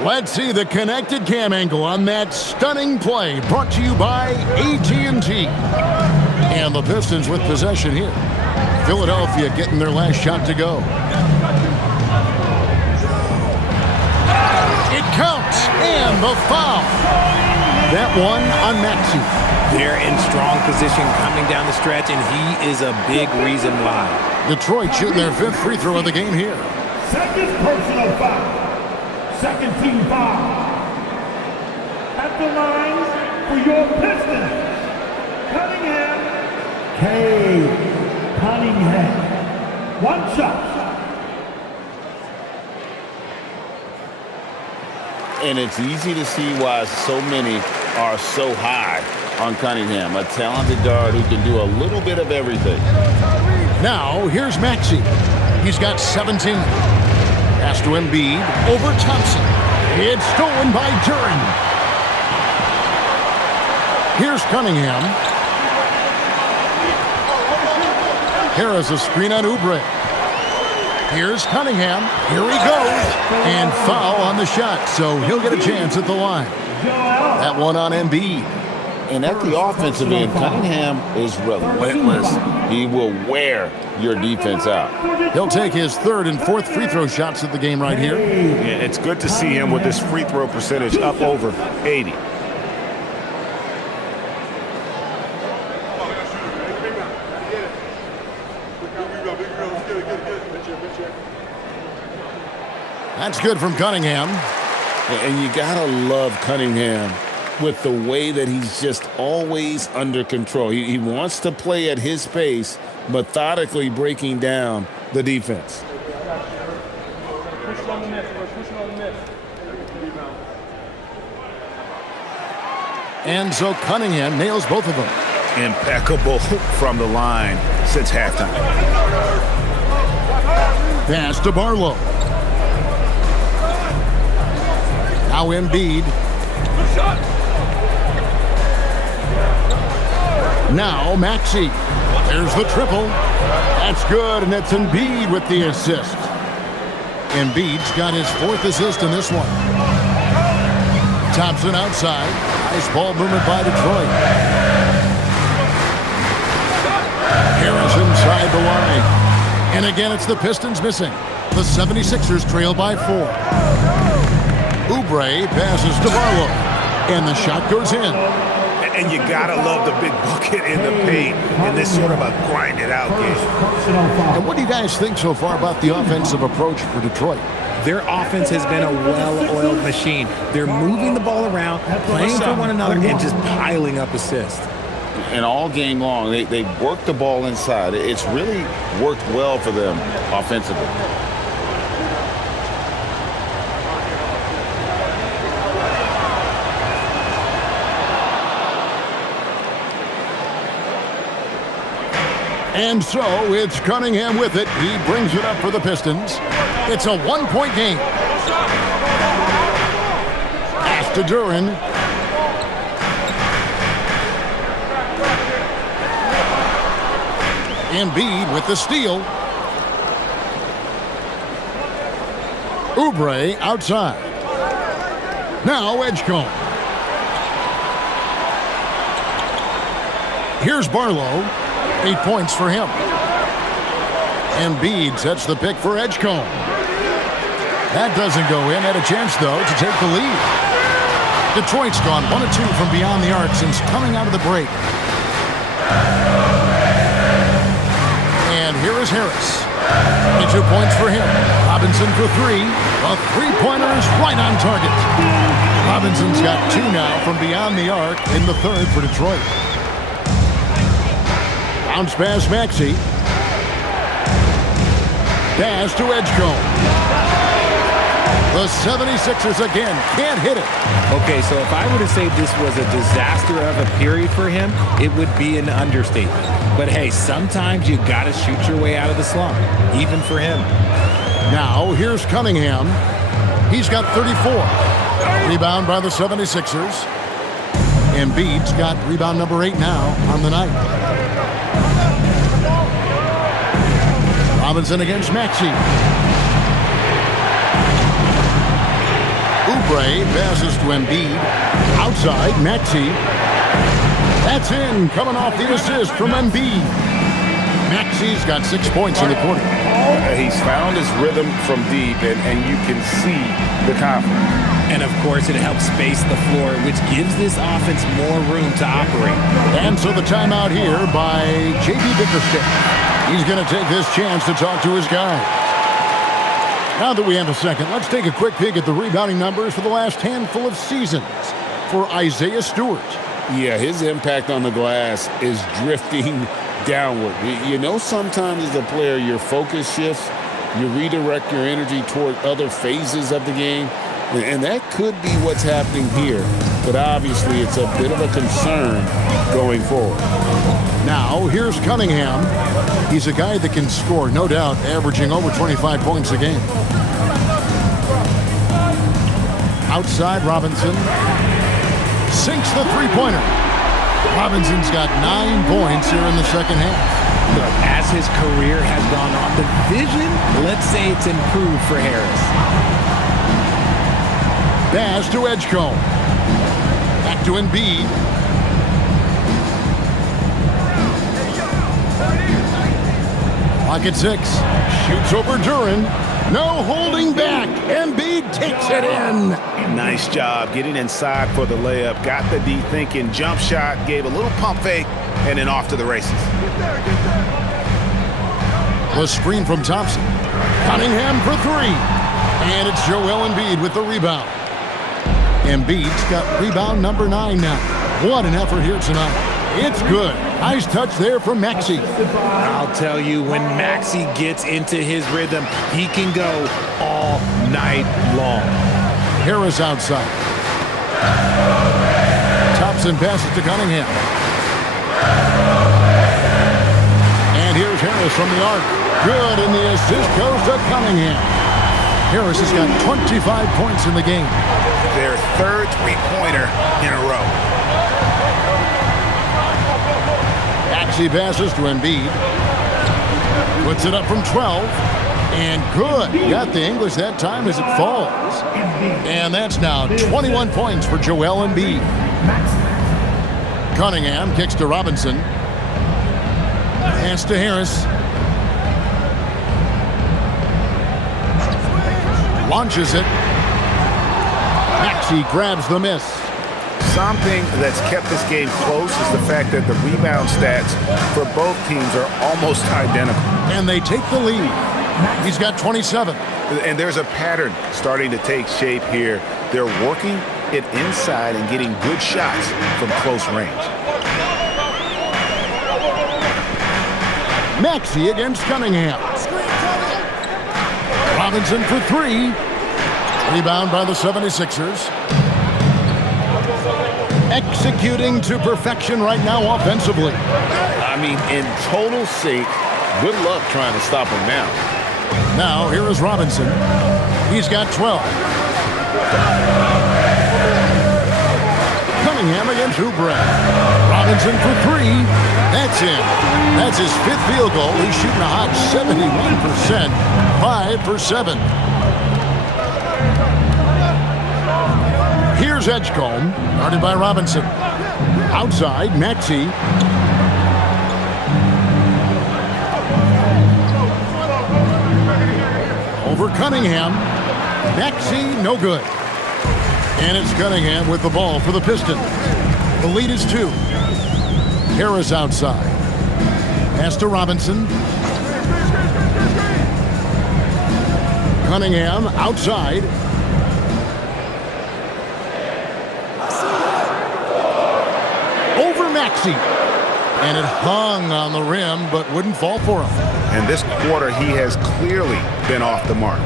Let's see the connected cam angle on that stunning play, brought to you by AT&T. And the Pistons with possession here. Philadelphia getting their last shot to go. And the foul. That one on Maxey. They're in strong position coming down the stretch, and he is a big reason why. Detroit shooting their 5th free throw of the game here. Second personal foul. Second team foul. At the line for your Pistons, Cunningham. Cunningham. One shot. And it's easy to see why so many are so high on Cunningham, a talented guard who can do a little bit of everything. Now, here's Maxey. He's got 17. Pass to Embiid. Over Thompson. It's stolen by Duren. Here's Cunningham. Harris a screen on Oubre. Here's Cunningham. Here he goes. And foul on the shot, so he'll get a chance at the line. That one on Embiid. And at the offensive end, Cunningham is relentless. He will wear your defense out. He'll take his 3rd and 4th free throw shots of the game right here. Yeah, it's good to see him with this free throw percentage up over 80. That's good from Cunningham. And you gotta love Cunningham with the way that he's just always under control. He wants to play at his pace, methodically breaking down the defense. And so Cunningham nails both of them. Impeccable from the line since halftime. Pass to Barlow. Now Embiid. Now Maxey. There's the triple. That's good, and it's Embiid with the assist. Embiid's got his 4th assist in this one. Thompson outside. Nice ball movement by Detroit. Harris inside the line. And again, it's the Pistons missing. The 76ers trail by 4. Oubre passes to Barlow. And the shot goes in. And you gotta love the big bucket in the paint in this sort of a grind-it-out game. And what do you guys think so far about the offensive approach for Detroit? Their offense has been a well-oiled machine. They're moving the ball around, playing for one another, and just piling up assists. And all game long, they work the ball inside. It's really worked well for them offensively. And so it's Cunningham with it. He brings it up for the Pistons. It's a 1-point game. Pass to Duren. Embiid with the steal. Oubre outside. Now Edgecombe. Here's Barlow. 8 points for him. Embiid sets the pick for Edgecombe. That doesn't go in. Had a chance, though, to take the lead. Detroit's gone 1 of 2 from beyond the arc since coming out of the break. And here is Harris. 22 points for him. Robinson for 3. A three-pointer is right on target. Robinson's got 2 now from beyond the arc in the 3rd for Detroit. Bounce pass Maxey. Pass to Edgecombe. The 76ers again can't hit it. Okay, so if I were to say this was a disaster of a period for him, it would be an understatement. But hey, sometimes you got to shoot your way out of the slump, even for him. Now, here's Cunningham. He's got 34. Rebound by the 76ers. Embiid's got rebound number 8 now on the night. Robinson against Maxey. Oubre passes to Embiid. Outside, Maxey. That's in, coming off the assist from Embiid. Maxey's got 6 points in the quarter. He's found his rhythm from deep, and you can see the confidence. And, of course, it helps space the floor, which gives this offense more room to operate. And so the timeout here by J.B. Bickerstaff. He's going to take this chance to talk to his guys. Now that we have a second, let's take a quick peek at the rebounding numbers for the last handful of seasons for Isaiah Stewart. Yeah, his impact on the glass is drifting downward. You know, sometimes as a player, your focus shifts. You redirect your energy toward other phases of the game. And that could be what's happening here. But obviously, it's a bit of a concern going forward. Now, here's Cunningham. He's a guy that can score, no doubt, averaging over 25 points a game. Outside, Robinson sinks the three-pointer. Robinson's got 9 points here in the second half. Look, as his career has gone on, the vision, let's say it's improved for Harris. Pass to Edgecombe. Back to Embiid. Clock at 6. Shoots over Duran. No holding back. Embiid takes it in. Nice job getting inside for the layup. Got the D thinking. Jump shot. Gave a little pump fake. And then off to the races. The screen from Thompson. Cunningham for 3. And it's Joel Embiid with the rebound. Embiid's got rebound number 9 now. What an effort here tonight. It's good. Nice touch there from Maxey. I'll tell you, when Maxey gets into his rhythm, he can go all night long. Harris outside. Thompson passes to Cunningham. And here's Harris from the arc. Good, and the assist goes to Cunningham. Harris has got 25 points in the game. Their third three-pointer in a row. Maxey passes to Embiid. Puts it up from 12. And good. Got the English that time as it falls. And that's now 21 points for Joel Embiid. Cunningham kicks to Robinson. Pass to Harris. Launches it. Maxey grabs the miss. Something that's kept this game close is the fact that the rebound stats for both teams are almost identical. And they take the lead. He's got 27. And there's a pattern starting to take shape here. They're working it inside and getting good shots from close range. Maxey against Cunningham. Robinson for 3. Rebound by the 76ers. Executing to perfection right now offensively. I mean, in total sync. Good luck trying to stop him now. Now, here is Robinson. He's got 12. Cunningham against Oubre. Robinson for 3. That's in. That's his 5th field goal. He's shooting a hot 71%. 5 for 7. Here's Edgecombe, guarded by Robinson. Outside, Maxey. Over Cunningham. Maxey, no good. And it's Cunningham with the ball for the Pistons. The lead is 2. Harris outside. Pass to Robinson. Cunningham outside. Over Maxey. And it hung on the rim, but wouldn't fall for him. And this quarter, he has clearly been off the mark.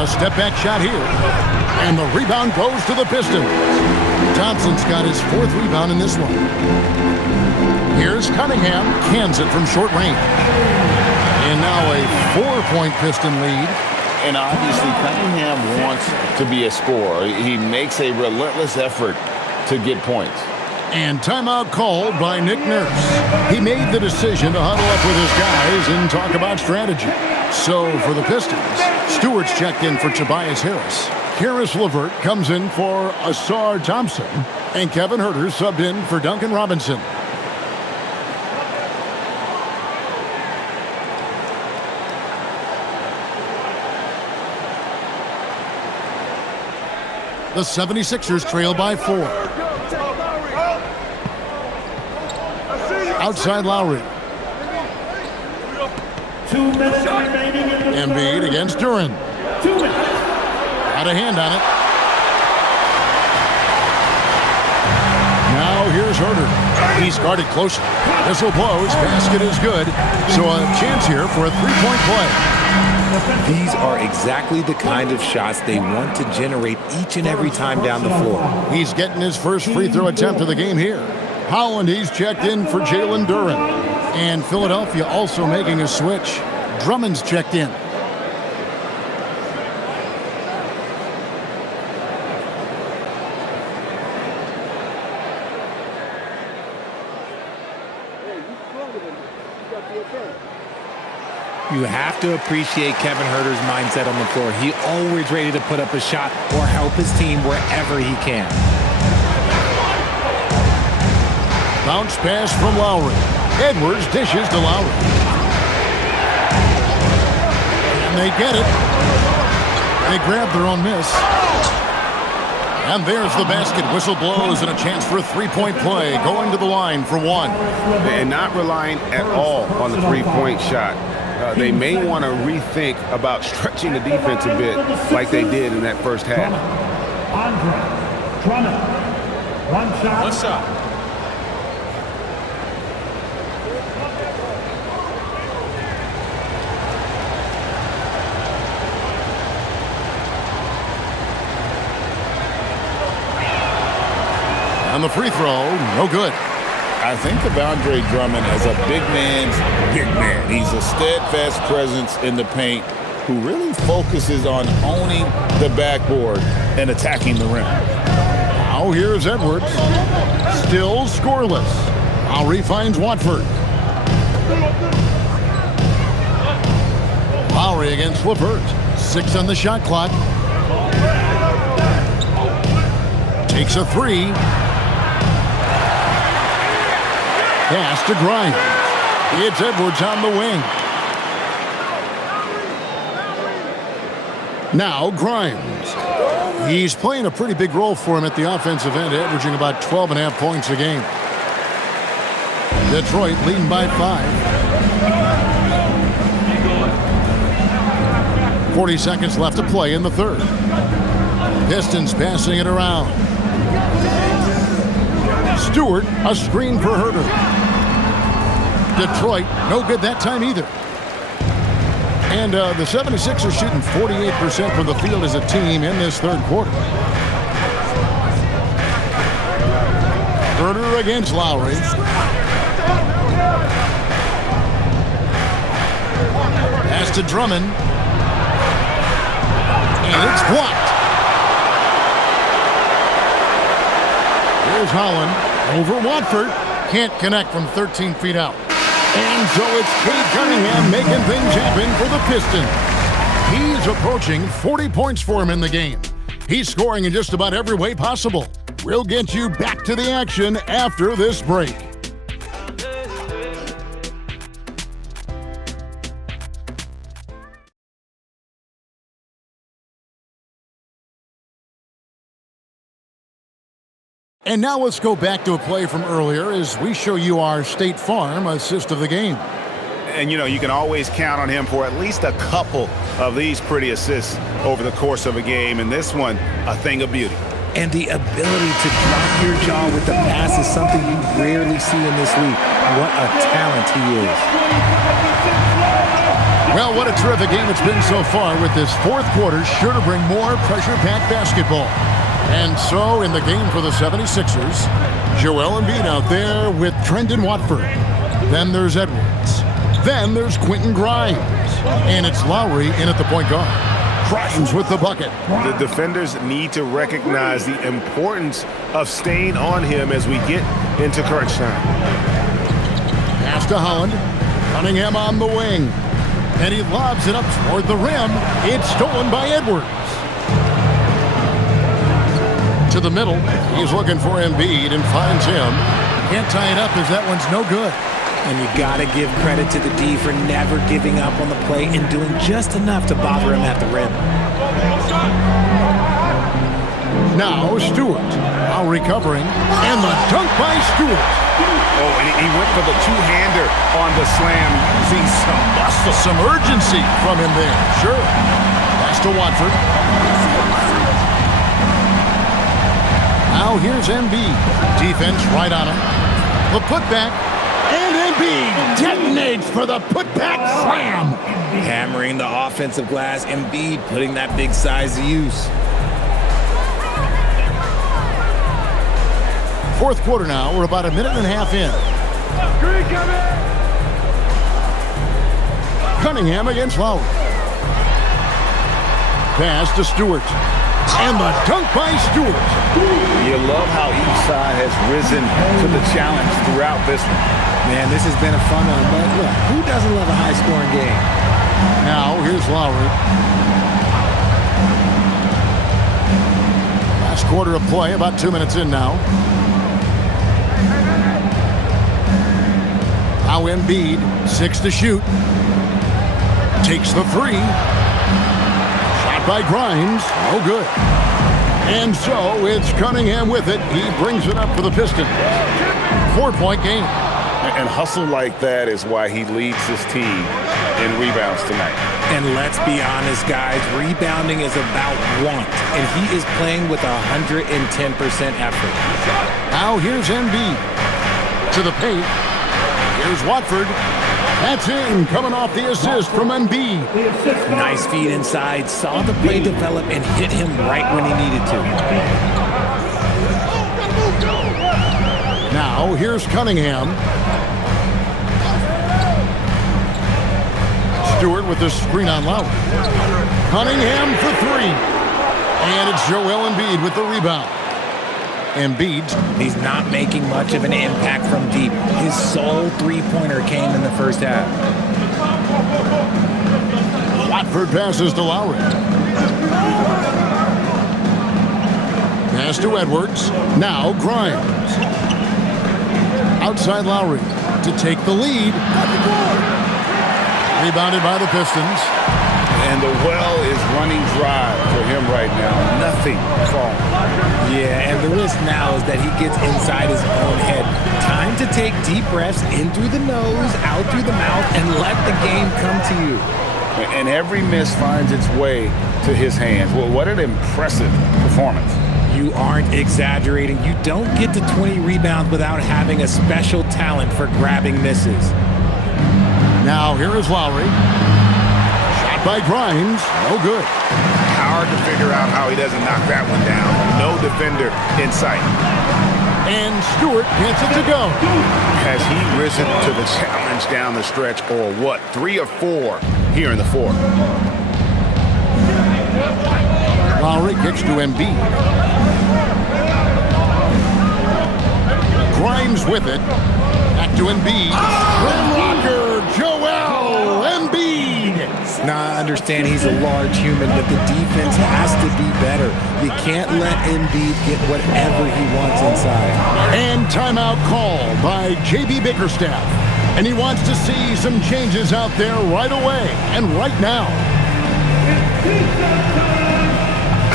A step-back shot here. And the rebound goes to the Pistons. Thompson's got his 4th rebound in this one. Here's Cunningham. Cans it from short range. And now a 4-point Piston lead. And obviously, Cunningham wants to be a scorer. He makes a relentless effort to get points. And timeout called by Nick Nurse. He made the decision to huddle up with his guys and talk about strategy. So for the Pistons, Stewart's checked in for Tobias Harris. Karis LeVert comes in for Asar Thompson. And Kevin Huerter subbed in for Duncan Robinson. The 76ers trail by 4. Outside Lowry. 2 minutes remaining in the Embiid against Duran. 2 minutes. Got a hand on it. Now here's Herter. He's guarded closely. Whistle blows. Basket is good. So a chance here for a three-point play. These are exactly the kind of shots they want to generate each and every time down the floor. He's getting his first free throw attempt of the game here. Holland, he's checked in for Jalen Duran. And Philadelphia also making a switch. Drummond's checked in. You have to appreciate Kevin Herter's mindset on the floor. He always ready to put up a shot or help his team wherever he can. Bounce pass from Lowry. Edwards dishes to Lowry. And they get it. They grab their own miss. And there's the basket. Whistle blows and a chance for a three-point play. Going to the line for one. And not relying at all on the three-point shot. They may want to rethink about stretching the defense a bit like they did in that first half. Andre Drummond. One shot. One shot. On the free throw, no good. I think of Andre Drummond as a big man's big man. He's a steadfast presence in the paint who really focuses on owning the backboard and attacking the rim. Now here's Edwards. Still scoreless. Lowry finds Watford. Lowry against LeVert. 6 on the shot clock. Takes a 3. Pass to Grimes. It's Edwards on the wing. Now Grimes. He's playing a pretty big role for him at the offensive end, averaging about 12.5 points a game. Detroit leading by 5. 40 seconds left to play in the third. Pistons passing it around. Stewart, a screen for Herter. Detroit, no good that time either. And the 76ers shooting 48% from the field as a team in this third quarter. Herter against Lowry. Pass to Drummond. And it's blocked. Here's Holland over Watford. Can't connect from 13 feet out. And so it's Cade Cunningham making things happen for the Pistons. He's approaching 40 points for him in the game. He's scoring in just about every way possible. We'll get you back to the action after this break. And now let's go back to a play from earlier as we show you our State Farm assist of the game. And, you know, you can always count on him for at least a couple of these pretty assists over the course of a game. And this one, a thing of beauty. And the ability to drop your jaw with the pass is something you rarely see in this league. What a talent he is. Well, what a terrific game it's been so far, with this fourth quarter sure to bring more pressure-packed basketball. And so, in the game for the 76ers, Joel Embiid out there with Trendon Watford. Then there's Edwards. Then there's Quentin Grimes. And it's Lowry in at the point guard. Grimes with the bucket. The defenders need to recognize the importance of staying on him as we get into crunch time. Pass to Holland. Cunningham on the wing. And he lobs it up toward the rim. It's stolen by Edwards. To the middle. He's looking for Embiid and finds him. Can't tie it up as that one's no good. And you got to give credit to the D for never giving up on the play and doing just enough to bother him at the rim. Now Stewart. Now recovering. And the dunk by Stewart. Oh, and he went for the two-hander on the slam, using some muscle. Some urgency from him there. Sure. Pass to Watford. Now here's Embiid. Defense right on him. The putback. And Embiid detonates for the putback slam. Hammering the offensive glass. Embiid putting that big size to use. Fourth quarter now. We're about a minute and a half in. Cunningham against Lowry. Pass to Stewart. And the dunk by Stewart. You love how each side has risen to the challenge throughout this one. Man, this has been a fun one. But look, who doesn't love a high-scoring game? Now, here's Lowry. Last quarter of play, about 2 minutes in now. Now Embiid, 6 to shoot. Takes the three. Shot by Grimes, no good. And so it's Cunningham with it. He brings it up for the Pistons. 4-point game. And hustle like that is why he leads his team in rebounds tonight. And let's be honest, guys, rebounding is about want. And he is playing with 110% effort. Now here's Embiid. To the paint. Here's Watford. That's in, coming off the assist from Embiid. Nice feed inside. Saw the play develop and hit him right when he needed to. Now here's Cunningham. Stewart with the screen on Lowry. Cunningham for three. And it's Joel Embiid with the rebound. Embiid. He's not making much of an impact from deep. His sole three-pointer came in the first half. Watford passes to Lowry. Pass to Edwards. Now Grimes. Outside Lowry to take the lead. Rebounded by the Pistons. And the well is running dry for him right now. Nothing falling. Yeah, and the risk now is that he gets inside his own head. Time to take deep breaths in through the nose, out through the mouth, and let the game come to you. And every miss finds its way to his hands. Well, what an impressive performance. You aren't exaggerating. You don't get to 20 rebounds without having a special talent for grabbing misses. Now here is Lowry. Shot by Grimes. No good. Hard to figure out how he doesn't knock that one down. No defender in sight. And Stewart gets it to go. Has he risen to the challenge down the stretch, or what? 3 of 4 here in the fourth. Lowry kicks to Embiid. Grimes with it. Back to Embiid. Rim rocker, Joel Embiid. Now, I understand he's a large human, but the defense has to be better. You can't let Embiid get whatever he wants inside. And timeout call by J.B. Bickerstaff. And he wants to see some changes out there right away and right now.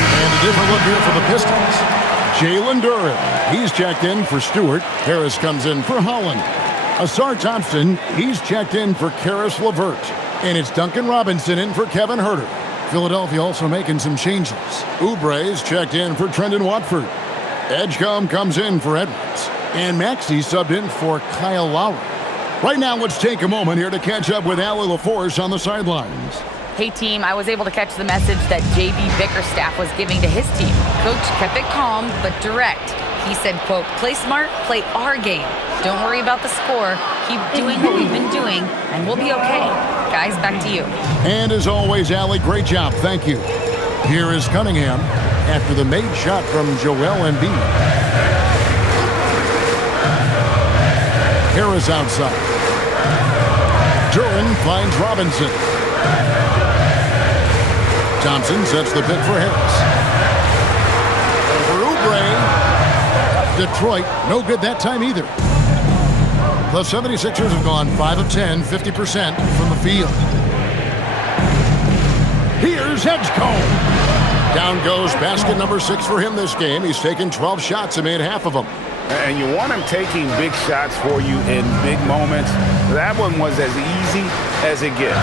And a different look here for the Pistons. Jalen Duren. He's checked in for Stewart. Harris comes in for Holland. Asar Thompson, he's checked in for Karis LeVert. And it's Duncan Robinson in for Kevin Huerter. Philadelphia also making some changes. Oubre's checked in for Trendon Watford. Edgecombe comes in for Edwards. And Maxey subbed in for Kyle Lowry. Right now, let's take a moment here to catch up with Allie LaForce on the sidelines. Hey, team, I was able to catch the message that J.B. Bickerstaff was giving to his team. Coach kept it calm but direct. He said, quote, play smart, play our game. Don't worry about the score. Keep doing what we've been doing, and we'll be okay. Guys, back to you. And as always, Allie, great job. Thank you. Here is Cunningham after the made shot from Joel Embiid. Harris outside. Duren finds Robinson. Thompson sets the pick for Harris. For Oubre. Detroit, no good that time either. The 76ers have gone 5 of 10, 50% from the field. Here's Edgecombe. Down goes basket number 6 for him this game. He's taken 12 shots and made half of them. And you want him taking big shots for you in big moments. That one was as easy as it gets.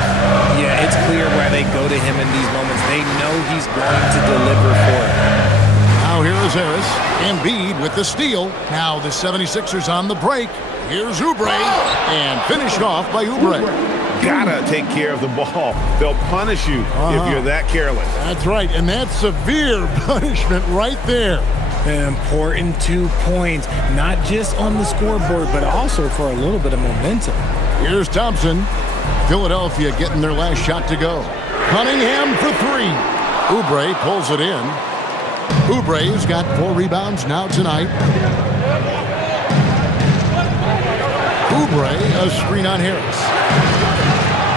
Yeah, it's clear why they go to him in these moments. They know he's going to deliver for it. Now here is Harris. Embiid with the steal. Now the 76ers on the break. Here's Oubre. And finished off by Oubre. Gotta take care of the ball. They'll punish you if you're that careless. That's right, and that's severe punishment right there. An important 2 points, not just on the scoreboard, but also for a little bit of momentum. Here's Thompson. Philadelphia getting their last shot to go. Cunningham for 3. Oubre pulls it in. Oubre's got 4 rebounds now tonight. Oubre, a screen on Harris.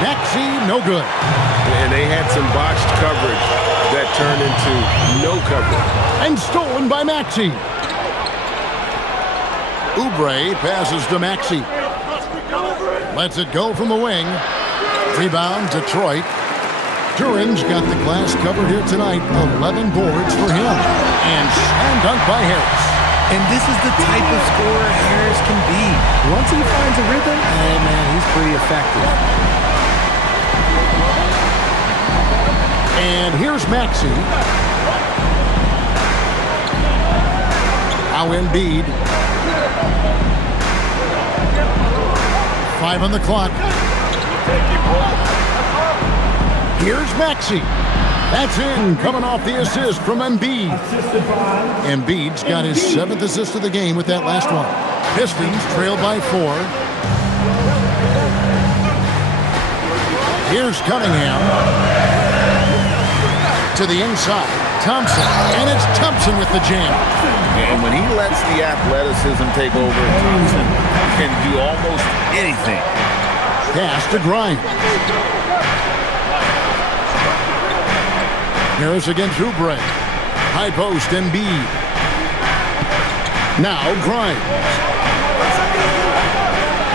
Maxey, no good. And they had some botched coverage that turned into no coverage. And stolen by Maxey. Oubre passes to Maxey. Lets it go from the wing. Rebound, Detroit. Duran's got the glass covered here tonight. 11 boards for him. And slam dunk by Harris. And this is the type of scorer Harris can be. Once he finds a rhythm, man, he's pretty effective. And here's Maxey. Now Embiid. 5 on the clock. Here's Maxey. That's in, coming off the assist from Embiid. Embiid's got his 7th assist of the game with that last one. Pistons trail by 4. Here's Cunningham. To the inside. Thompson. And it's Thompson with the jam. And when he lets the athleticism take over, Thompson can do almost anything. Pass to Grimes. Harris against Oubre. High post, Embiid. Now Grimes.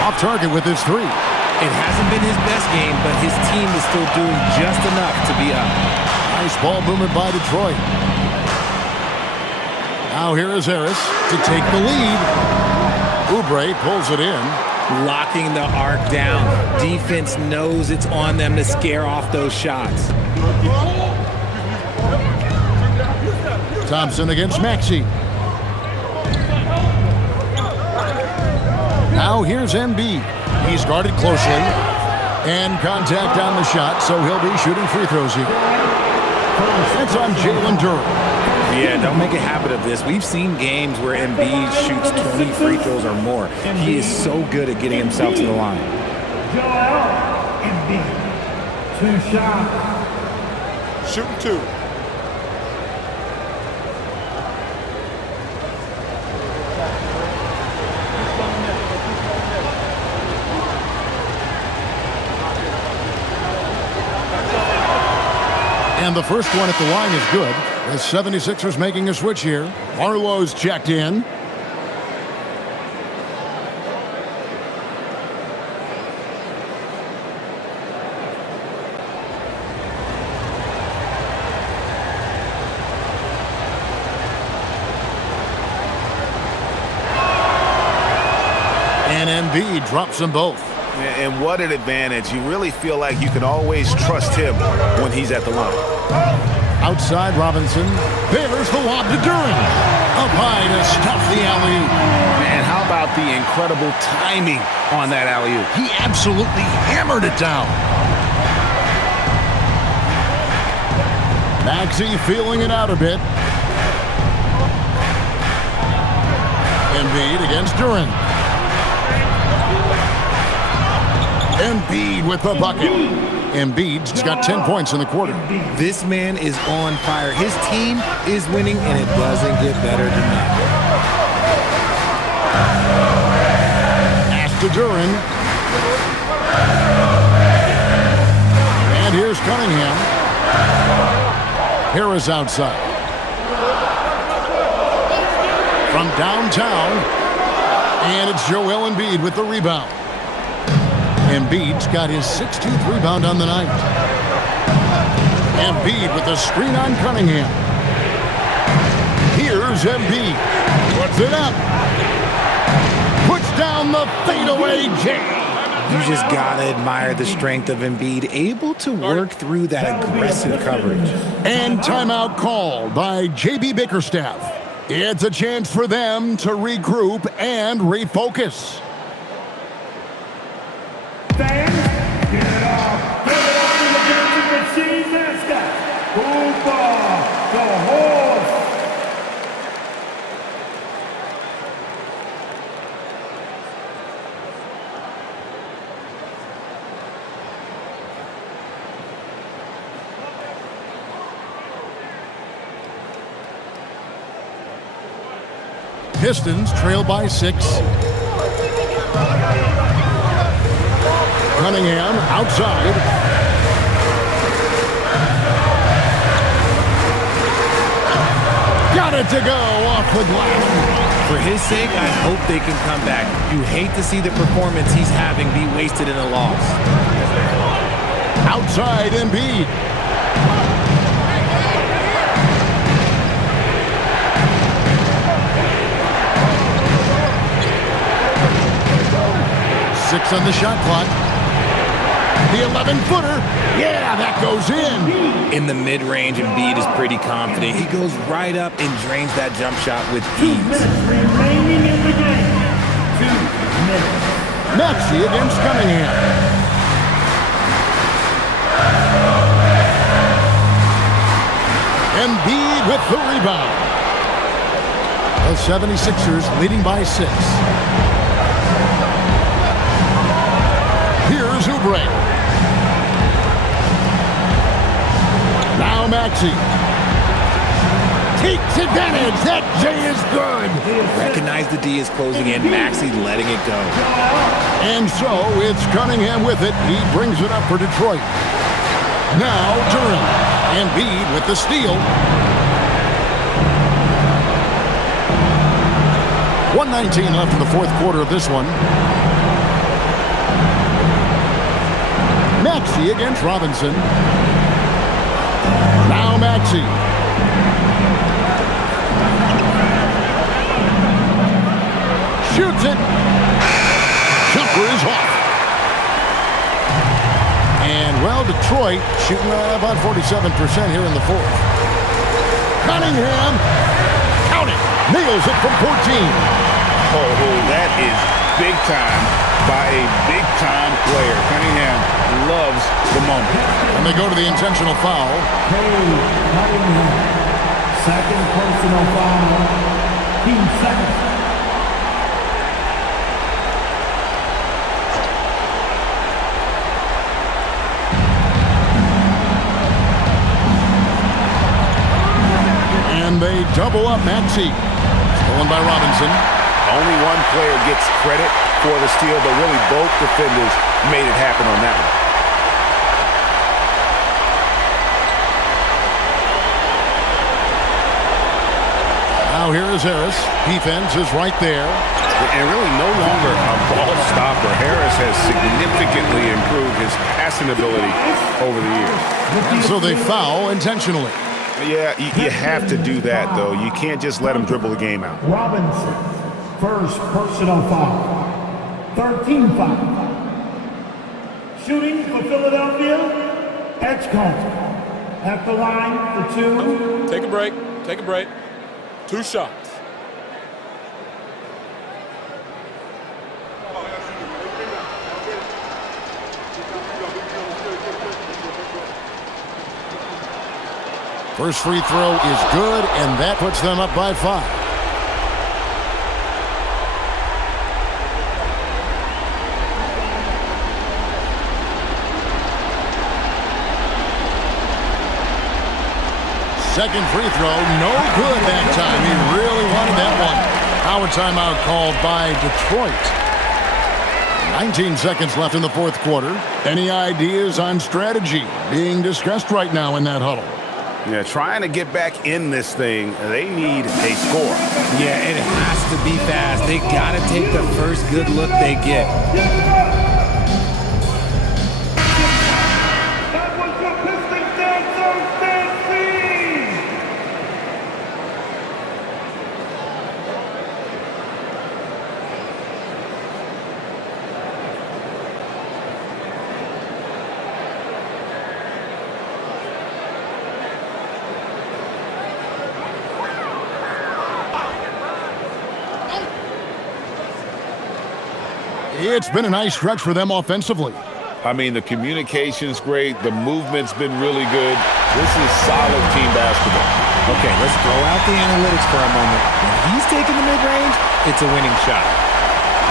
Off target with his 3. It hasn't been his best game, but his team is still doing just enough to be up. Nice ball movement by Detroit. Now here is Harris to take the lead. Oubre pulls it in. Locking the arc down. Defense knows it's on them to scare off those shots. Thompson against Maxey. Now here's Embiid. He's guarded closely. And contact on the shot, so he'll be shooting free throws here. That's on Jalen Duran. Yeah, don't make a habit of this. We've seen games where Embiid shoots 20 free throws or more. He is so good at getting himself to the line. Joel Embiid. 2 shots. Shooting 2. And the first one at the line is good. The 76ers making a switch here. Arlo's checked in. And Embiid drops them both. And what an advantage. You really feel like you can always trust him when he's at the line. Outside Robinson. There's the lob to Duran. Up high to stuff the alley-oop. Man, how about the incredible timing on that alley-oop? He absolutely hammered it down. Maxey feeling it out a bit. Embiid against Duran. Embiid with the bucket. Embiid's got 10 points in the quarter. This man is on fire. His team is winning, and it doesn't get better than that. Pass to Duran. And here's Cunningham. Harris outside. From downtown. And it's Joel Embiid with the rebound. Embiid's got his 16th rebound on the night. Embiid with the screen on Cunningham. Here's Embiid. Puts it up. Puts down the fadeaway jam. You just gotta admire the strength of Embiid, able to work through that aggressive coverage. And timeout called by J.B. Bickerstaff. It's a chance for them to regroup and refocus. Fans, get it off. Get it on to the Jersey Machine mascot. Hoopa, the horse. Pistons trail by 6. Cunningham outside. Got it to go off the glass. For his sake, I hope they can come back. You hate to see the performance he's having be wasted in a loss. Outside Embiid. Six on the shot clock. The 11-footer. Yeah, that goes in. In the mid-range, Embiid is pretty confident. He goes right up and drains that jump shot with ease. 2 minutes remaining in the game. 2 minutes. Maxey against Cunningham. Embiid with the rebound. The 76ers leading by 6. Here's Oubre. Now Maxey. Takes advantage. That J is good. Recognize the D is closing in. Maxey letting it go. And so it's Cunningham with it. He brings it up for Detroit. Now Durant. Embiid with the steal. 1:19 left in the fourth quarter of this one. Maxey against Robinson. Now Maxey. Shoots it. Jumper is off. And, well, Detroit shooting about 47% here in the fourth. Cunningham. Count it. Nails it from 14. Oh, that is big time by a big-time player. Cunningham loves the moment. And they go to the intentional foul. Cunningham. Second personal foul. Team second. And they double up Maxey. Stolen by Robinson. Only one player gets credit for the steal, but really both defenders made it happen on that one. Now here is Harris. Defense is right there. And really no longer a ball stopper. Harris has significantly improved his passing ability over the years. And so they foul intentionally. Yeah, you have to do that, though. You can't just let him dribble the game out. Robinson. First personal foul. 13 foul. Shooting for Philadelphia. Edgecombe. At the line for 2. Take a break. Take a break. 2 shots. First free throw is good, and that puts them up by 5. Second free throw, no good that time. He really wanted that one. Now a timeout called by Detroit. 19 seconds left in the fourth quarter. Any ideas on strategy being discussed right now in that huddle? Yeah, trying to get back in this thing, they need a score. Yeah, it has to be fast. They got to take the first good look they get. That was the Pistons dancer, Nancy! It's been a nice stretch for them offensively. I mean, the communication's great. The movement's been really good. This is solid team basketball. Okay, let's throw out the analytics for a moment. When he's taking the mid-range, it's a winning shot.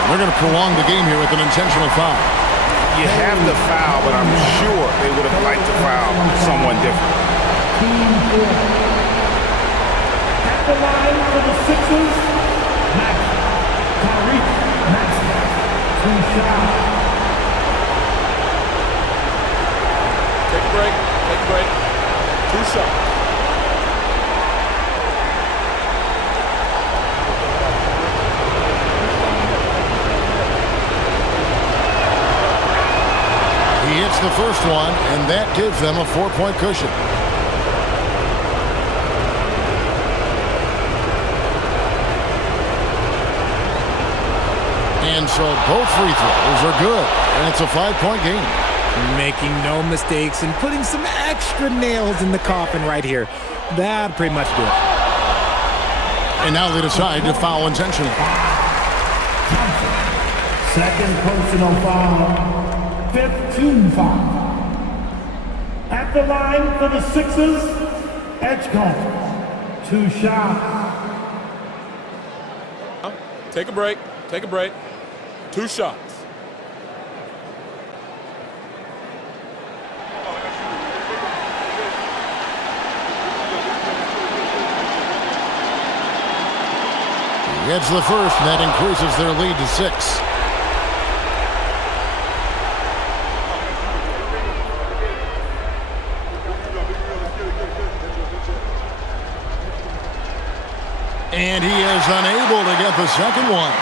They're going to prolong the game here with an intentional foul. You have the foul, but I'm sure they would have liked to foul someone different. At the line for the Sixers, Max. 2 shots. Take a break. 2 shots. He hits the first one, and that gives them a 4-point cushion. And so both free throws are good, and it's a 5-point game. Making no mistakes and putting some extra nails in the coffin right here. That'd pretty much do it. And now they decide to foul intentionally. Second personal foul. 5th team foul. At the line for the Sixers, Edgecombe. 2 shots. Take a break. 2 shots. Gets the first, and that increases their lead to 6. And he is unable to get the second one.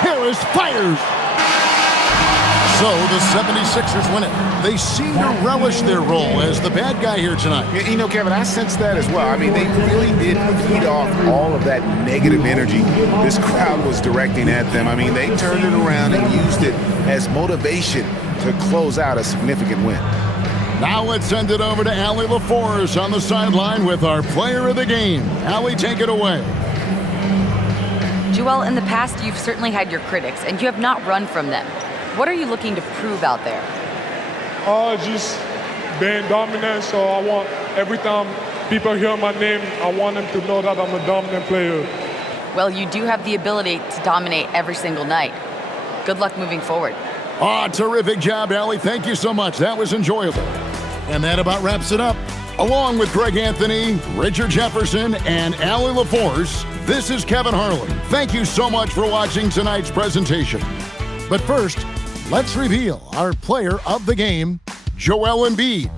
Harris fires. So the 76ers win it. They seem to relish their role as the bad guy here tonight. You know, Kevin, I sense that as well. I mean, they really did feed off all of that negative energy this crowd was directing at them. I mean, they turned it around and used it as motivation to close out a significant win. Now let's send it over to Allie LaForce on the sideline with our player of the game. Allie, take it away. Joel, in the past, you've certainly had your critics, and you have not run from them. What are you looking to prove out there? Just being dominant, so I want every time people hear my name, I want them to know that I'm a dominant player. Well, you do have the ability to dominate every single night. Good luck moving forward. Terrific job, Allie. Thank you so much. That was enjoyable. And that about wraps it up. Along with Greg Anthony, Richard Jefferson, and Allie LaForce, this is Kevin Harlan. Thank you so much for watching tonight's presentation. But first, let's reveal our player of the game, Joel Embiid.